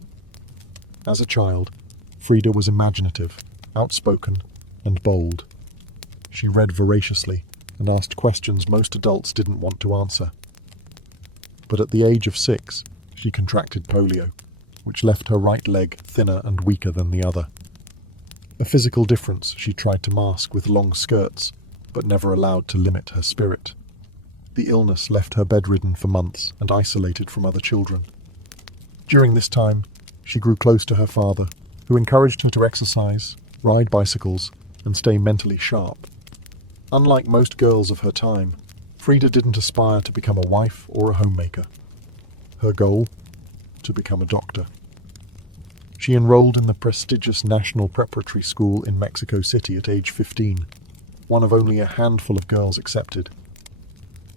As a child, Frida was imaginative, outspoken, and bold. She read voraciously and asked questions most adults didn't want to answer. But at the age of 6, she contracted polio, which left her right leg thinner and weaker than the other. A physical difference she tried to mask with long skirts, but never allowed to limit her spirit. The illness left her bedridden for months and isolated from other children. During this time, she grew close to her father, who encouraged her to exercise, ride bicycles, and stay mentally sharp. Unlike most girls of her time, Frida didn't aspire to become a wife or a homemaker. Her goal? To become a doctor. She enrolled in the prestigious National Preparatory School in Mexico City at age 15, one of only a handful of girls accepted.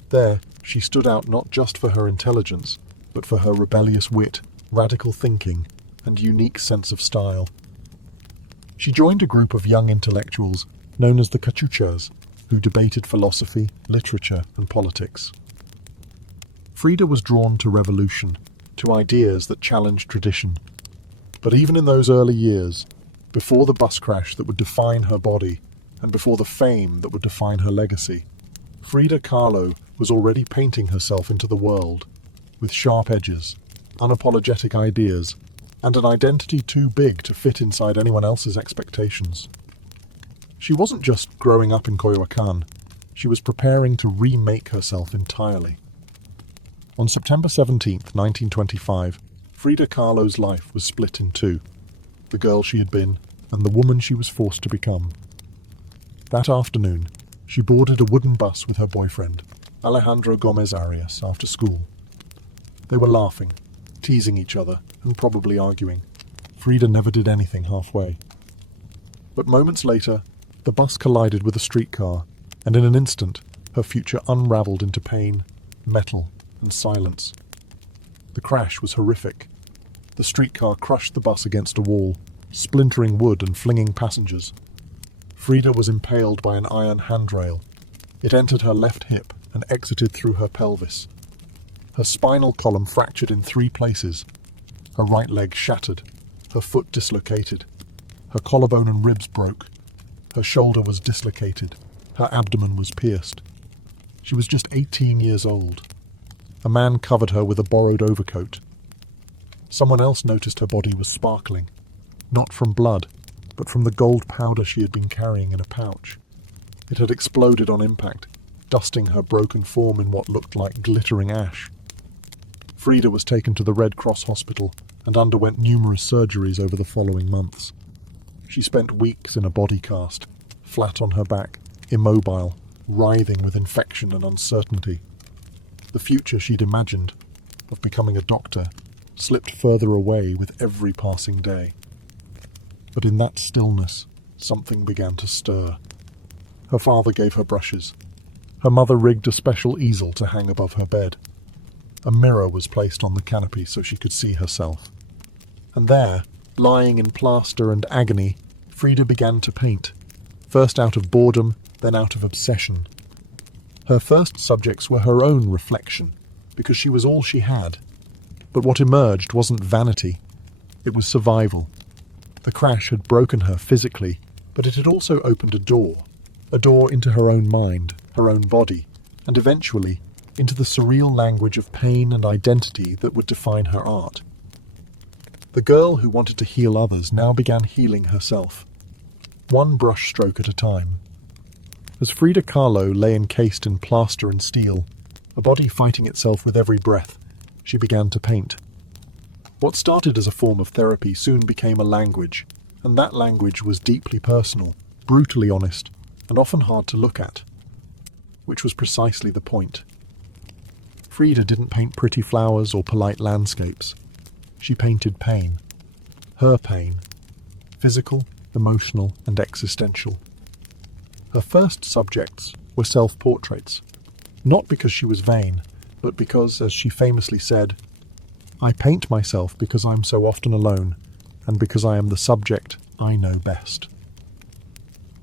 There, she stood out not just for her intelligence, but for her rebellious wit, radical thinking, and unique sense of style. She joined a group of young intellectuals known as the Cachuchas, who debated philosophy, literature, and politics. Frida was drawn to revolution, to ideas that challenged tradition. But even in those early years, before the bus crash that would define her body, and before the fame that would define her legacy, Frida Kahlo was already painting herself into the world, with sharp edges, unapologetic ideas, and an identity too big to fit inside anyone else's expectations. She wasn't just growing up in Coyoacán, she was preparing to remake herself entirely. On September 17, 1925, Frida Kahlo's life was split in two: the girl she had been and the woman she was forced to become. That afternoon, she boarded a wooden bus with her boyfriend, Alejandro Gomez Arias, after school. They were laughing, teasing each other, and probably arguing. Frida never did anything halfway. But moments later, the bus collided with a streetcar, and in an instant, her future unraveled into pain, metal, and silence. The crash was horrific. The streetcar crushed the bus against a wall, splintering wood and flinging passengers. Frida was impaled by an iron handrail. It entered her left hip and exited through her pelvis. Her spinal column fractured in 3 places. Her right leg shattered, her foot dislocated. Her collarbone and ribs broke. Her shoulder was dislocated. Her abdomen was pierced. She was just 18 years old. A man covered her with a borrowed overcoat. Someone else noticed her body was sparkling, not from blood, but from the gold powder she had been carrying in a pouch. It had exploded on impact, dusting her broken form in what looked like glittering ash. Frida was taken to the Red Cross hospital and underwent numerous surgeries over the following months. She spent weeks in a body cast, flat on her back, immobile, writhing with infection and uncertainty. The future she'd imagined, of becoming a doctor, slipped further away with every passing day. But in that stillness, something began to stir. Her father gave her brushes. Her mother rigged a special easel to hang above her bed. A mirror was placed on the canopy so she could see herself. And there, lying in plaster and agony, Frida began to paint, first out of boredom, then out of obsession. Her first subjects were her own reflection, because she was all she had. But what emerged wasn't vanity, it was survival. The crash had broken her physically, but it had also opened a door into her own mind, her own body, and eventually into the surreal language of pain and identity that would define her art. The girl who wanted to heal others now began healing herself. one brush stroke at a time. As Frida Kahlo lay encased in plaster and steel, a body fighting itself with every breath, she began to paint. What started as a form of therapy soon became a language, and that language was deeply personal, brutally honest, and often hard to look at. Which was precisely the point. Frida didn't paint pretty flowers or polite landscapes. She painted pain. Her pain. Physical, emotional, and existential. Her first subjects were self-portraits. Not because she was vain, but because, as she famously said, "I paint myself because I'm so often alone, and because I am the subject I know best."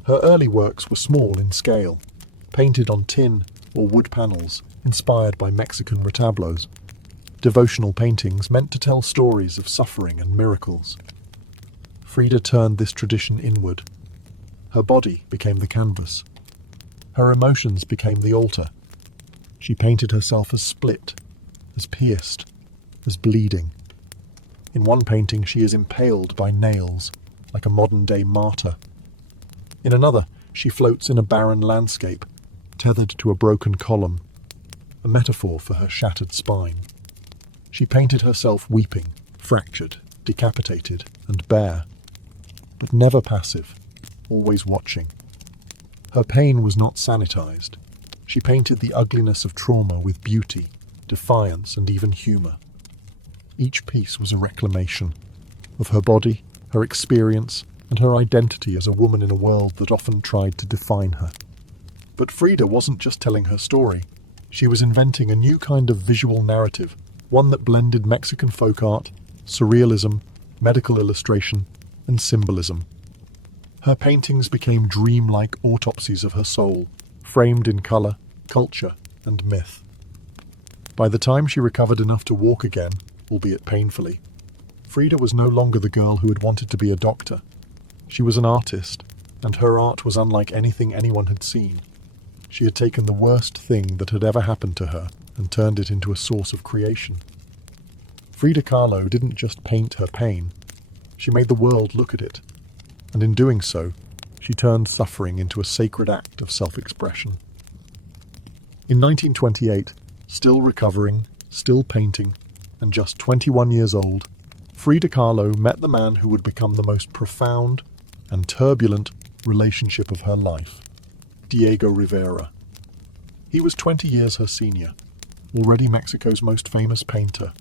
Her early works were small in scale, painted on tin or wood panels, inspired by Mexican retablos. Devotional paintings meant to tell stories of suffering and miracles. Frida turned this tradition inward. Her body became the canvas. Her emotions became the altar. She painted herself as split, as pierced, as bleeding. In one painting, she is impaled by nails, like a modern-day martyr. In another, she floats in a barren landscape, tethered to a broken column, a metaphor for her shattered spine. She painted herself weeping, fractured, decapitated, and bare, but never passive, always watching. Her pain was not sanitized. She painted the ugliness of trauma with beauty, defiance, and even humor. Each piece was a reclamation of her body, her experience, and her identity as a woman in a world that often tried to define her. But Frida wasn't just telling her story. She was inventing a new kind of visual narrative, one that blended Mexican folk art, surrealism, medical illustration, and symbolism. Her paintings became dreamlike autopsies of her soul, framed in color, culture, and myth. By the time she recovered enough to walk again, albeit painfully, Frida was no longer the girl who had wanted to be a doctor. She was an artist, and her art was unlike anything anyone had seen. She had taken the worst thing that had ever happened to her and turned it into a source of creation. Frida Kahlo didn't just paint her pain. She made the world look at it, and in doing so, she turned suffering into a sacred act of self-expression. In 1928, still recovering, still painting, and just 21 years old, Frida Kahlo met the man who would become the most profound and turbulent relationship of her life, Diego Rivera. He was 20 years her senior, already Mexico's most famous painter.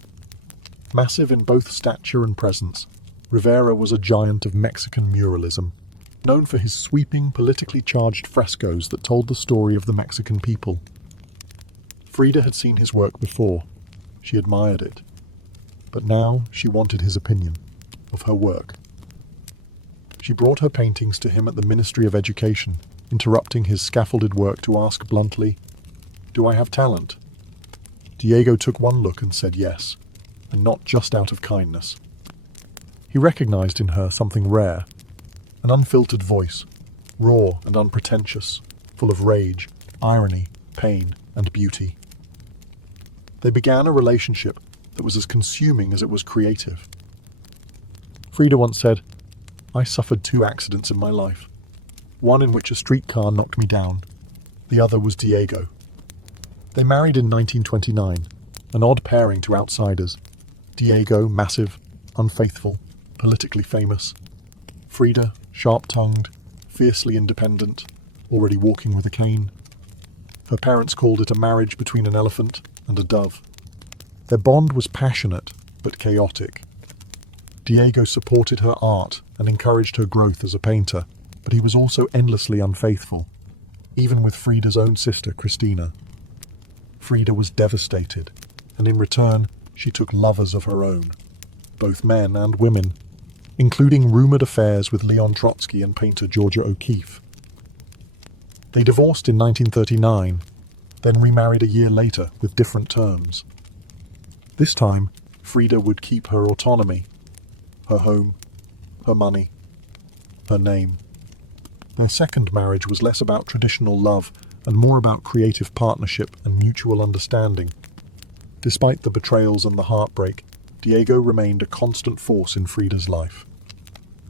Massive in both stature and presence, Rivera was a giant of Mexican muralism, known for his sweeping, politically charged frescoes that told the story of the Mexican people. Frida had seen his work before. She admired it. But now she wanted his opinion of her work. She brought her paintings to him at the Ministry of Education, interrupting his scaffolded work to ask bluntly, "Do I have talent?" Diego took one look and said yes, and not just out of kindness. He recognized in her something rare, an unfiltered voice, raw and unpretentious, full of rage, irony, pain, and beauty. They began a relationship that was as consuming as it was creative. Frida once said, "I suffered 2 accidents in my life. One in which a streetcar knocked me down. The other was Diego." They married in 1929, an odd pairing to outsiders. Diego, massive, unfaithful, politically famous. Frida, sharp-tongued, fiercely independent, already walking with a cane. Her parents called it a marriage between an elephant and a dove. Their bond was passionate, but chaotic. Diego supported her art and encouraged her growth as a painter, but he was also endlessly unfaithful, even with Frida's own sister, Cristina. Frida was devastated, and in return, she took lovers of her own, both men and women, including rumored affairs with Leon Trotsky and painter Georgia O'Keeffe. They divorced in 1939, then remarried a year later with different terms. This time, Frida would keep her autonomy, her home, her money, her name. Their second marriage was less about traditional love and more about creative partnership and mutual understanding. Despite the betrayals and the heartbreak, Diego remained a constant force in Frida's life.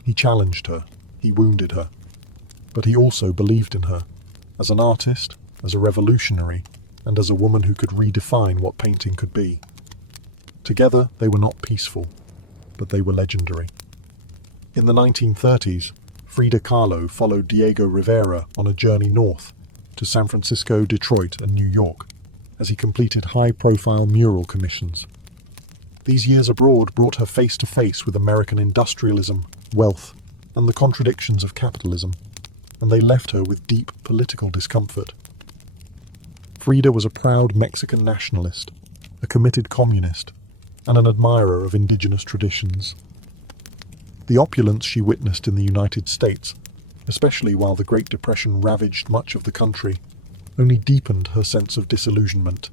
He challenged her, he wounded her, But he also believed in her, as an artist, as a revolutionary, and as a woman who could redefine what painting could be. Together, they were not peaceful, but they were legendary. In the 1930s, Frida Kahlo followed Diego Rivera on a journey north to San Francisco, Detroit, and New York, as he completed high-profile mural commissions. These years abroad brought her face to face with American industrialism, wealth, and the contradictions of capitalism, and they left her with deep political discomfort. Frida was a proud Mexican nationalist, a committed communist, and an admirer of indigenous traditions. The opulence she witnessed in the United States, especially while the Great Depression ravaged much of the country, only deepened her sense of disillusionment.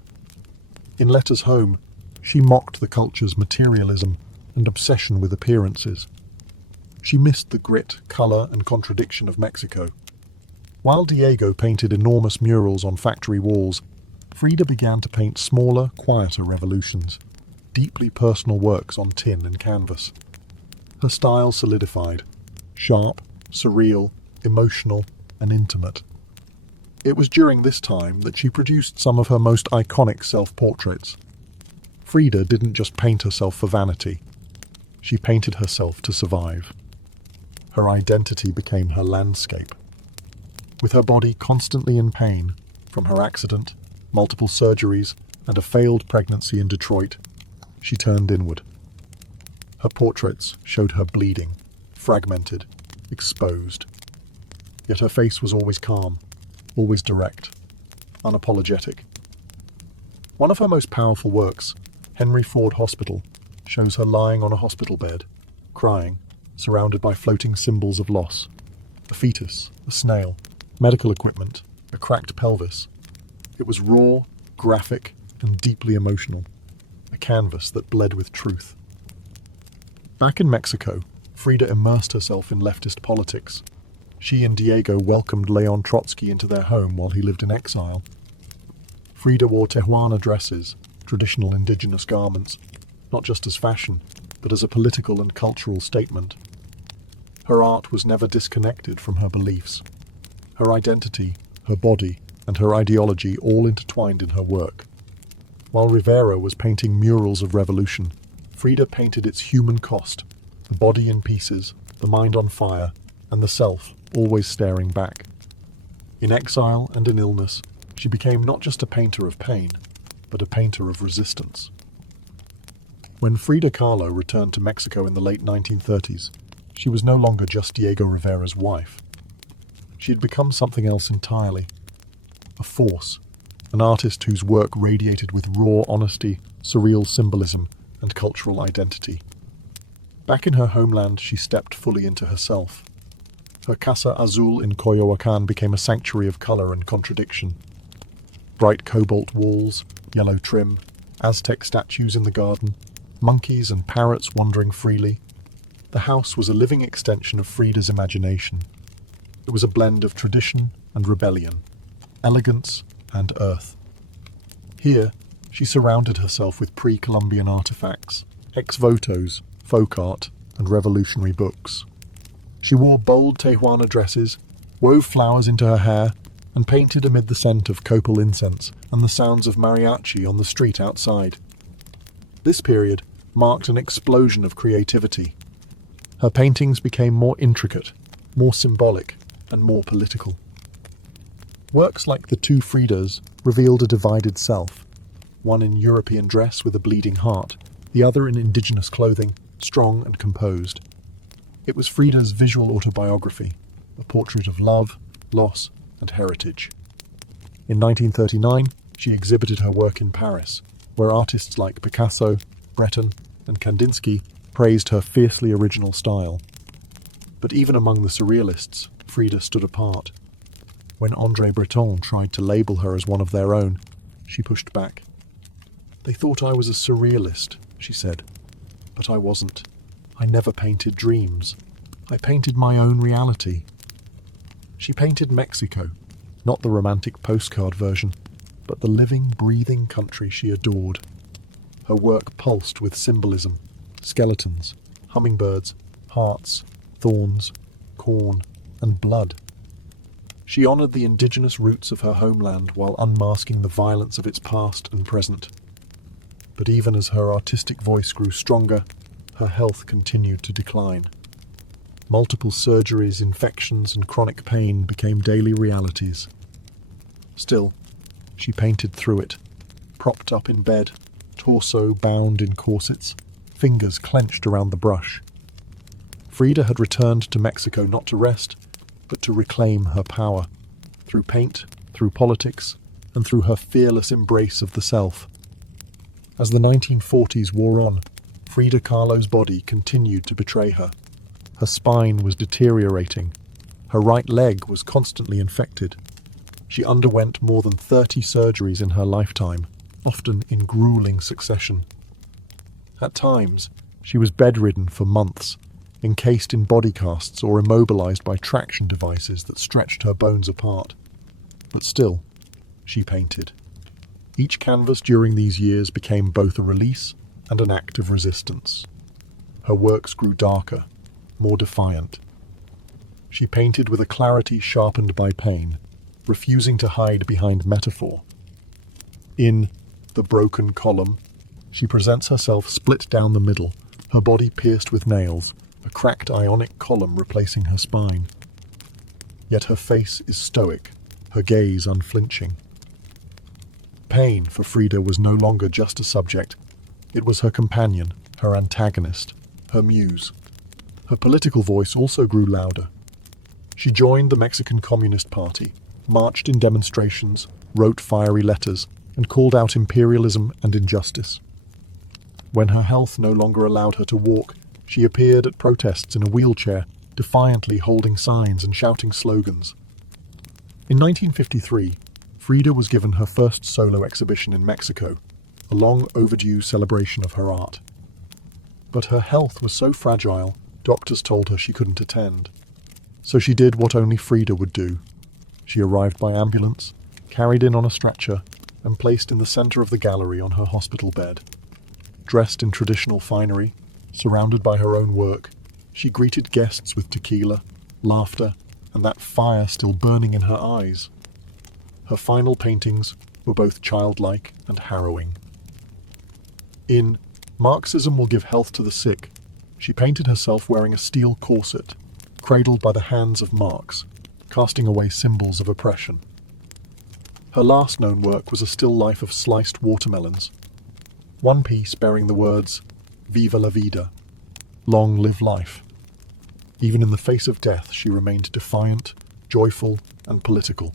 In letters home, she mocked the culture's materialism and obsession with appearances. She missed the grit, colour, and contradiction of Mexico. While Diego painted enormous murals on factory walls, Frida began to paint smaller, quieter revolutions, deeply personal works on tin and canvas. Her style solidified, sharp, surreal, emotional, and intimate. It was during this time that she produced some of her most iconic self-portraits. Frida didn't just paint herself for vanity. She painted herself to survive. Her identity became her landscape. With her body constantly in pain, from her accident, multiple surgeries, and a failed pregnancy in Detroit, she turned inward. Her portraits showed her bleeding, fragmented, exposed. Yet her face was always calm, always direct, unapologetic. One of her most powerful works, Henry Ford Hospital, shows her lying on a hospital bed, crying, surrounded by floating symbols of loss. A fetus, a snail, medical equipment, a cracked pelvis. It was raw, graphic, and deeply emotional, a canvas that bled with truth. Back in Mexico, Frida immersed herself in leftist politics. She and Diego welcomed Leon Trotsky into their home while he lived in exile. Frida wore Tijuana dresses, traditional indigenous garments, not just as fashion, but as a political and cultural statement. Her art was never disconnected from her beliefs. Her identity, her body, and her ideology all intertwined in her work. While Rivera was painting murals of revolution, Frida painted its human cost, the body in pieces, the mind on fire, and the self always staring back. In exile and in illness, she became not just a painter of pain, but a painter of resistance. When Frida Kahlo returned to Mexico in the late 1930s, she was no longer just Diego Rivera's wife. She had become something else entirely. A force, an artist whose work radiated with raw honesty, surreal symbolism, and cultural identity. Back in her homeland, she stepped fully into herself. Her Casa Azul in Coyoacán became a sanctuary of color and contradiction. Bright cobalt walls, yellow trim, Aztec statues in the garden, monkeys and parrots wandering freely. The house was a living extension of Frida's imagination. It was a blend of tradition and rebellion, elegance and earth. Here, she surrounded herself with pre-Columbian artifacts, ex-votos, folk art, and revolutionary books. She wore bold Tijuana dresses, wove flowers into her hair, and painted amid the scent of copal incense and the sounds of mariachi on the street outside. This period marked an explosion of creativity. Her paintings became more intricate, more symbolic, and more political. Works like the two Fridas revealed a divided self, one in European dress with a bleeding heart, the other in indigenous clothing, strong and composed. It was Frida's visual autobiography, a portrait of love, loss, and heritage. In 1939, she exhibited her work in Paris, where artists like Picasso, Breton, and Kandinsky praised her fiercely original style. But even among the surrealists, Frida stood apart. When André Breton tried to label her as one of their own, she pushed back. "They thought I was a surrealist," she said, "but I wasn't. I never painted dreams. I painted my own reality." She painted Mexico, not the romantic postcard version, but the living, breathing country she adored. Her work pulsed with symbolism, skeletons, hummingbirds, hearts, thorns, corn, and blood. She honored the indigenous roots of her homeland while unmasking the violence of its past and present. But even as her artistic voice grew stronger, her health continued to decline. Multiple surgeries, infections, and chronic pain became daily realities. Still, she painted through it, propped up in bed, torso bound in corsets, fingers clenched around the brush. Frida had returned to Mexico not to rest, but to reclaim her power, through paint, through politics, and through her fearless embrace of the self. As the 1940s wore on, Frida Kahlo's body continued to betray her. Her spine was deteriorating. Her right leg was constantly infected. She underwent more than 30 surgeries in her lifetime, often in grueling succession. At times, she was bedridden for months, encased in body casts or immobilized by traction devices that stretched her bones apart. But still, she painted. Each canvas during these years became both a release and an act of resistance. Her works grew darker, more defiant. She painted with a clarity sharpened by pain, refusing to hide behind metaphor. In The Broken Column, she presents herself split down the middle, her body pierced with nails, a cracked ionic column replacing her spine. Yet her face is stoic, her gaze unflinching. Pain for Frida was no longer just a subject. It was her companion, her antagonist, her muse. Her political voice also grew louder. She joined the Mexican Communist Party, marched in demonstrations, wrote fiery letters, and called out imperialism and injustice. When her health no longer allowed her to walk, she appeared at protests in a wheelchair, defiantly holding signs and shouting slogans. In 1953, Frida was given her first solo exhibition in Mexico, a long overdue celebration of her art. But her health was so fragile, doctors told her she couldn't attend. So she did what only Frida would do. She arrived by ambulance, carried in on a stretcher, and placed in the center of the gallery on her hospital bed. Dressed in traditional finery, surrounded by her own work, she greeted guests with tequila, laughter, and that fire still burning in her eyes. Her final paintings were both childlike and harrowing. In Marxism Will Give Health to the Sick, she painted herself wearing a steel corset, cradled by the hands of Marx, casting away symbols of oppression. Her last known work was a still life of sliced watermelons, one piece bearing the words, "Viva la vida," long live life. Even in the face of death, she remained defiant, joyful, and political.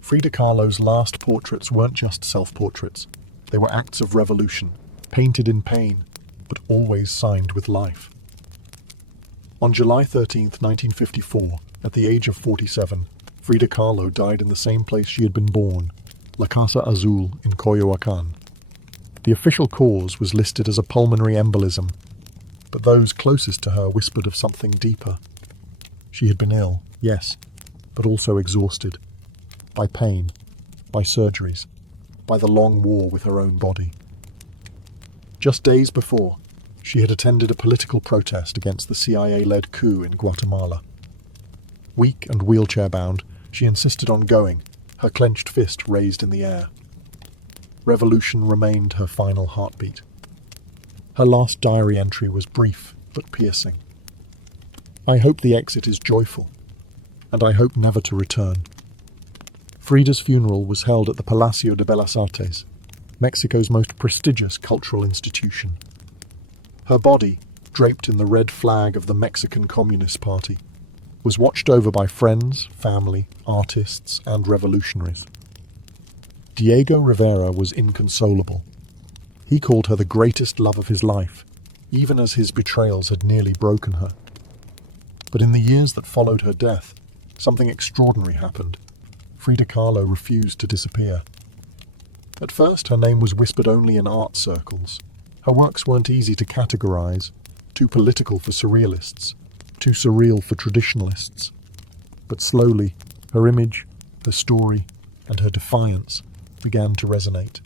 Frida Kahlo's last portraits weren't just self-portraits. They were acts of revolution, painted in pain, but always signed with life. On July 13, 1954, at the age of 47, Frida Kahlo died in the same place she had been born, La Casa Azul in Coyoacán. The official cause was listed as a pulmonary embolism, but those closest to her whispered of something deeper. She had been ill, yes, but also exhausted. By pain, by surgeries, by the long war with her own body. Just days before, she had attended a political protest against the CIA-led coup in Guatemala. Weak and wheelchair-bound, she insisted on going, her clenched fist raised in the air. Revolution remained her final heartbeat. Her last diary entry was brief but piercing. I hope the exit is joyful, and I hope never to return. Frida's funeral was held at the Palacio de Bellas Artes, Mexico's most prestigious cultural institution. Her body, draped in the red flag of the Mexican Communist Party, was watched over by friends, family, artists, and revolutionaries. Diego Rivera was inconsolable. He called her the greatest love of his life, even as his betrayals had nearly broken her. But in the years that followed her death, something extraordinary happened. Frida Kahlo refused to disappear. At first, her name was whispered only in art circles. Her works weren't easy to categorize, too political for surrealists, too surreal for traditionalists. But slowly, her image, her story, and her defiance began to resonate.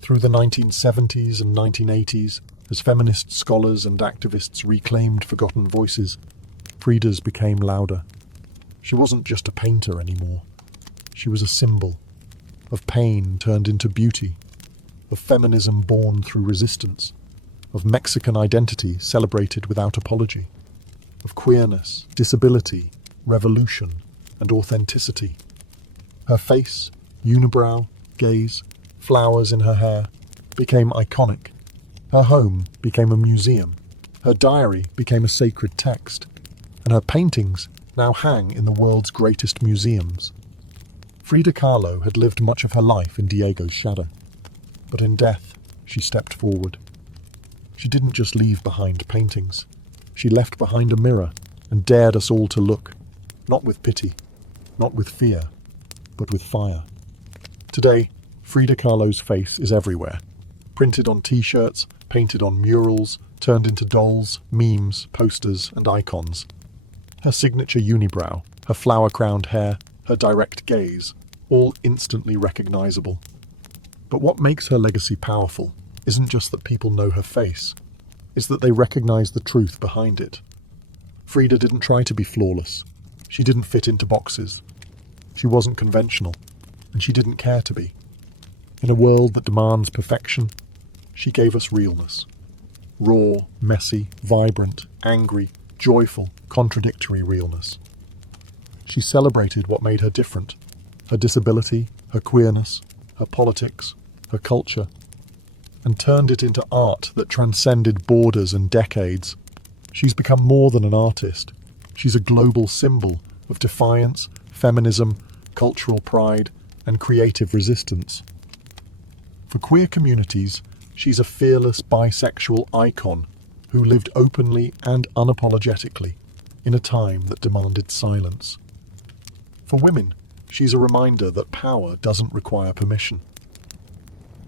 Through the 1970s and 1980s, as feminist scholars and activists reclaimed forgotten voices, Frida's became louder. She wasn't just a painter anymore. She was a symbol of pain turned into beauty, of feminism born through resistance, of Mexican identity celebrated without apology, of queerness, disability, revolution, and authenticity. Her face, unibrow, gaze, flowers in her hair, became iconic. Her home became a museum. Her diary became a sacred text. And her paintings now hang in the world's greatest museums. Frida Kahlo had lived much of her life in Diego's shadow. But in death, she stepped forward. She didn't just leave behind paintings. She left behind a mirror and dared us all to look, not with pity, not with fear, but with fire. Today, Frida Kahlo's face is everywhere. Printed on t-shirts, painted on murals, turned into dolls, memes, posters, and icons. Her signature unibrow, her flower-crowned hair, her direct gaze, all instantly recognizable. But what makes her legacy powerful isn't just that people know her face, it's that they recognize the truth behind it. Frida didn't try to be flawless. She didn't fit into boxes. She wasn't conventional, and she didn't care to be. In a world that demands perfection, she gave us realness. Raw, messy, vibrant, angry, joyful, contradictory realness. She celebrated what made her different: her disability, her queerness, her politics, her culture, and turned it into art that transcended borders and decades. She's become more than an artist. She's a global symbol of defiance, feminism, cultural pride, and creative resistance. For queer communities, she's a fearless bisexual icon who lived openly and unapologetically in a time that demanded silence. For women, she's a reminder that power doesn't require permission.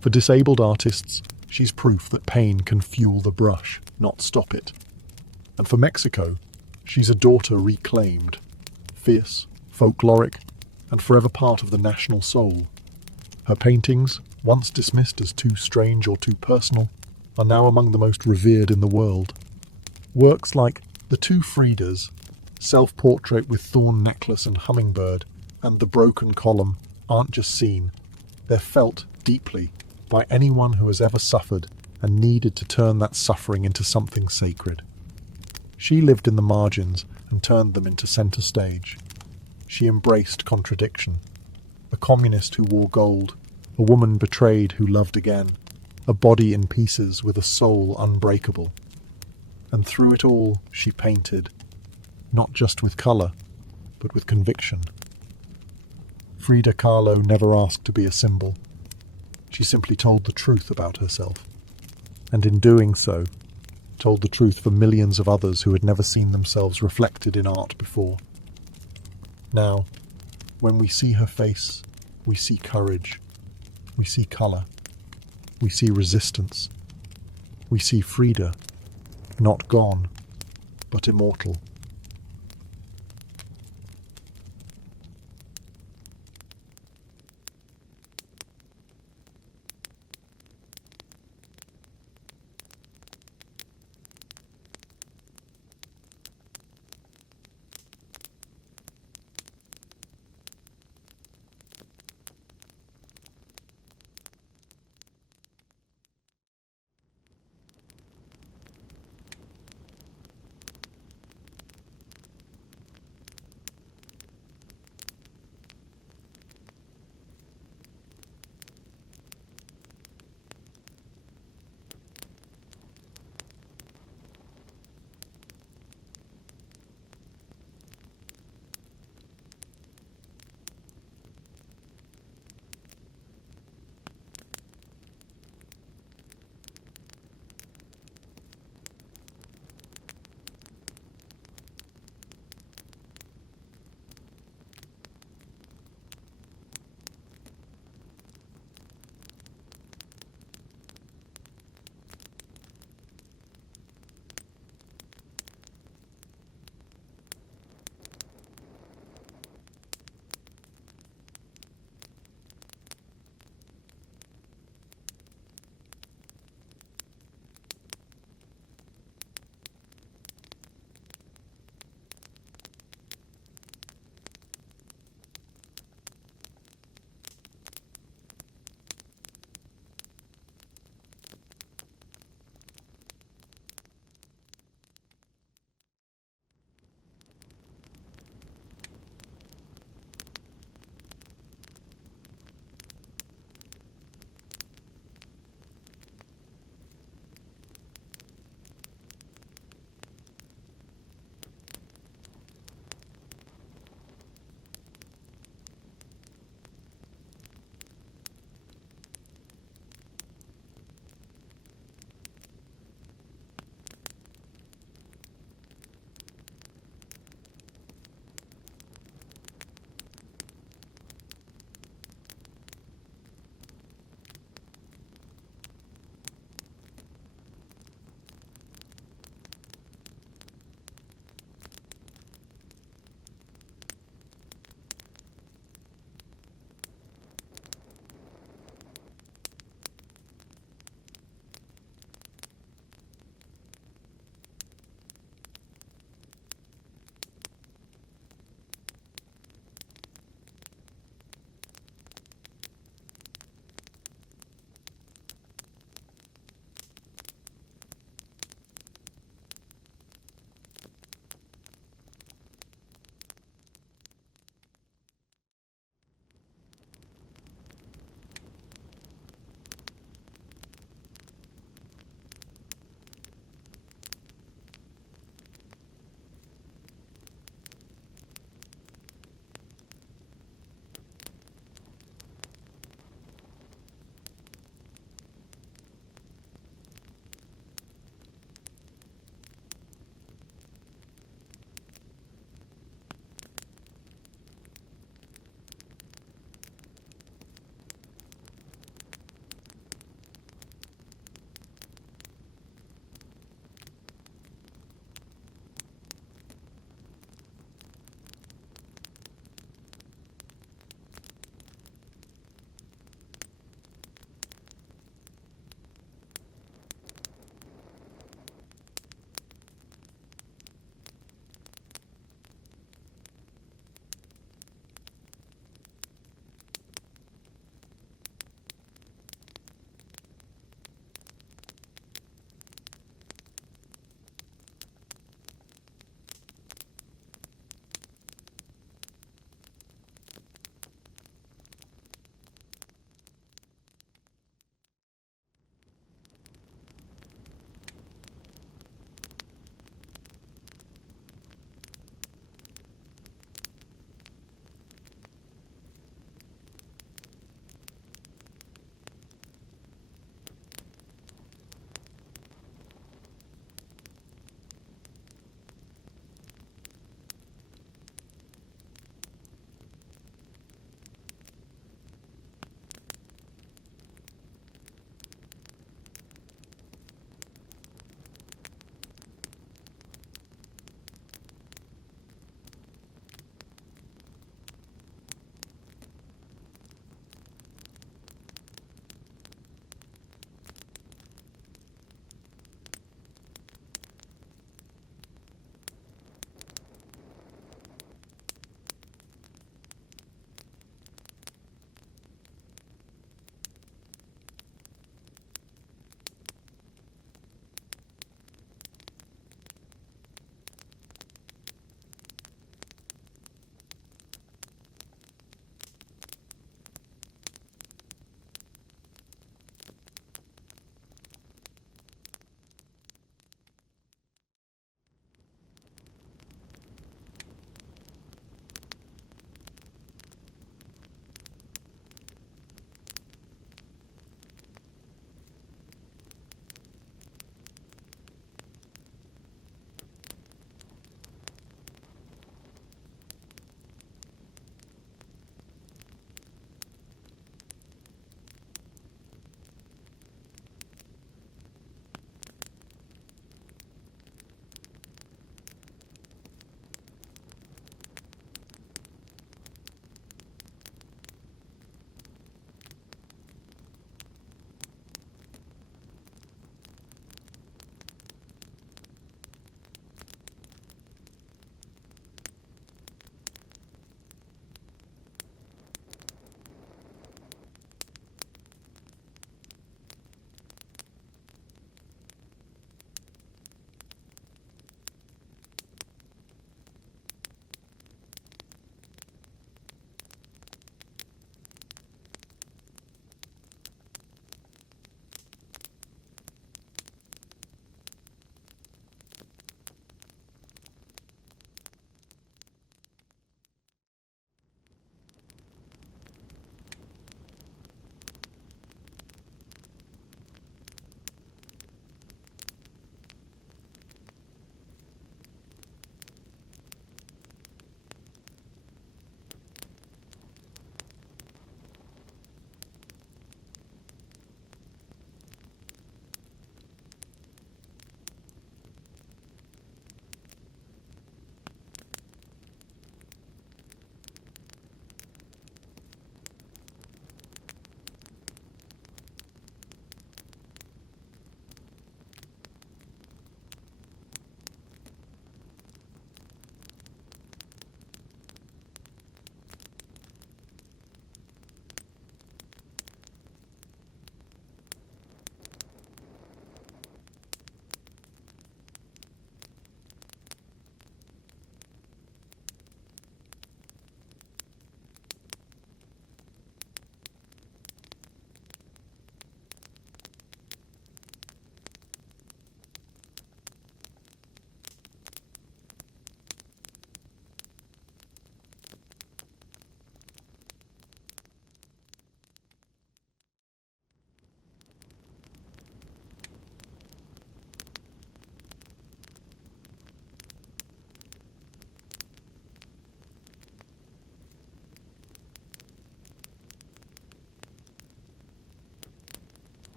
For disabled artists, she's proof that pain can fuel the brush, not stop it. And for Mexico, she's a daughter reclaimed, fierce, folkloric, and forever part of the national soul. Her paintings, once dismissed as too strange or too personal, are now among the most revered in the world. Works like The Two Fridas, Self-Portrait with Thorn Necklace and Hummingbird, and The Broken Column aren't just seen, they're felt deeply by anyone who has ever suffered and needed to turn that suffering into something sacred. She lived in the margins and turned them into center stage. She embraced contradiction. A communist who wore gold, a woman betrayed who loved again, a body in pieces with a soul unbreakable. And through it all, she painted, not just with color, but with conviction. Frida Kahlo never asked to be a symbol. She simply told the truth about herself. And in doing so, told the truth for millions of others who had never seen themselves reflected in art before. Now, when we see her face, we see courage, we see color, we see resistance, we see Frida, not gone, but immortal.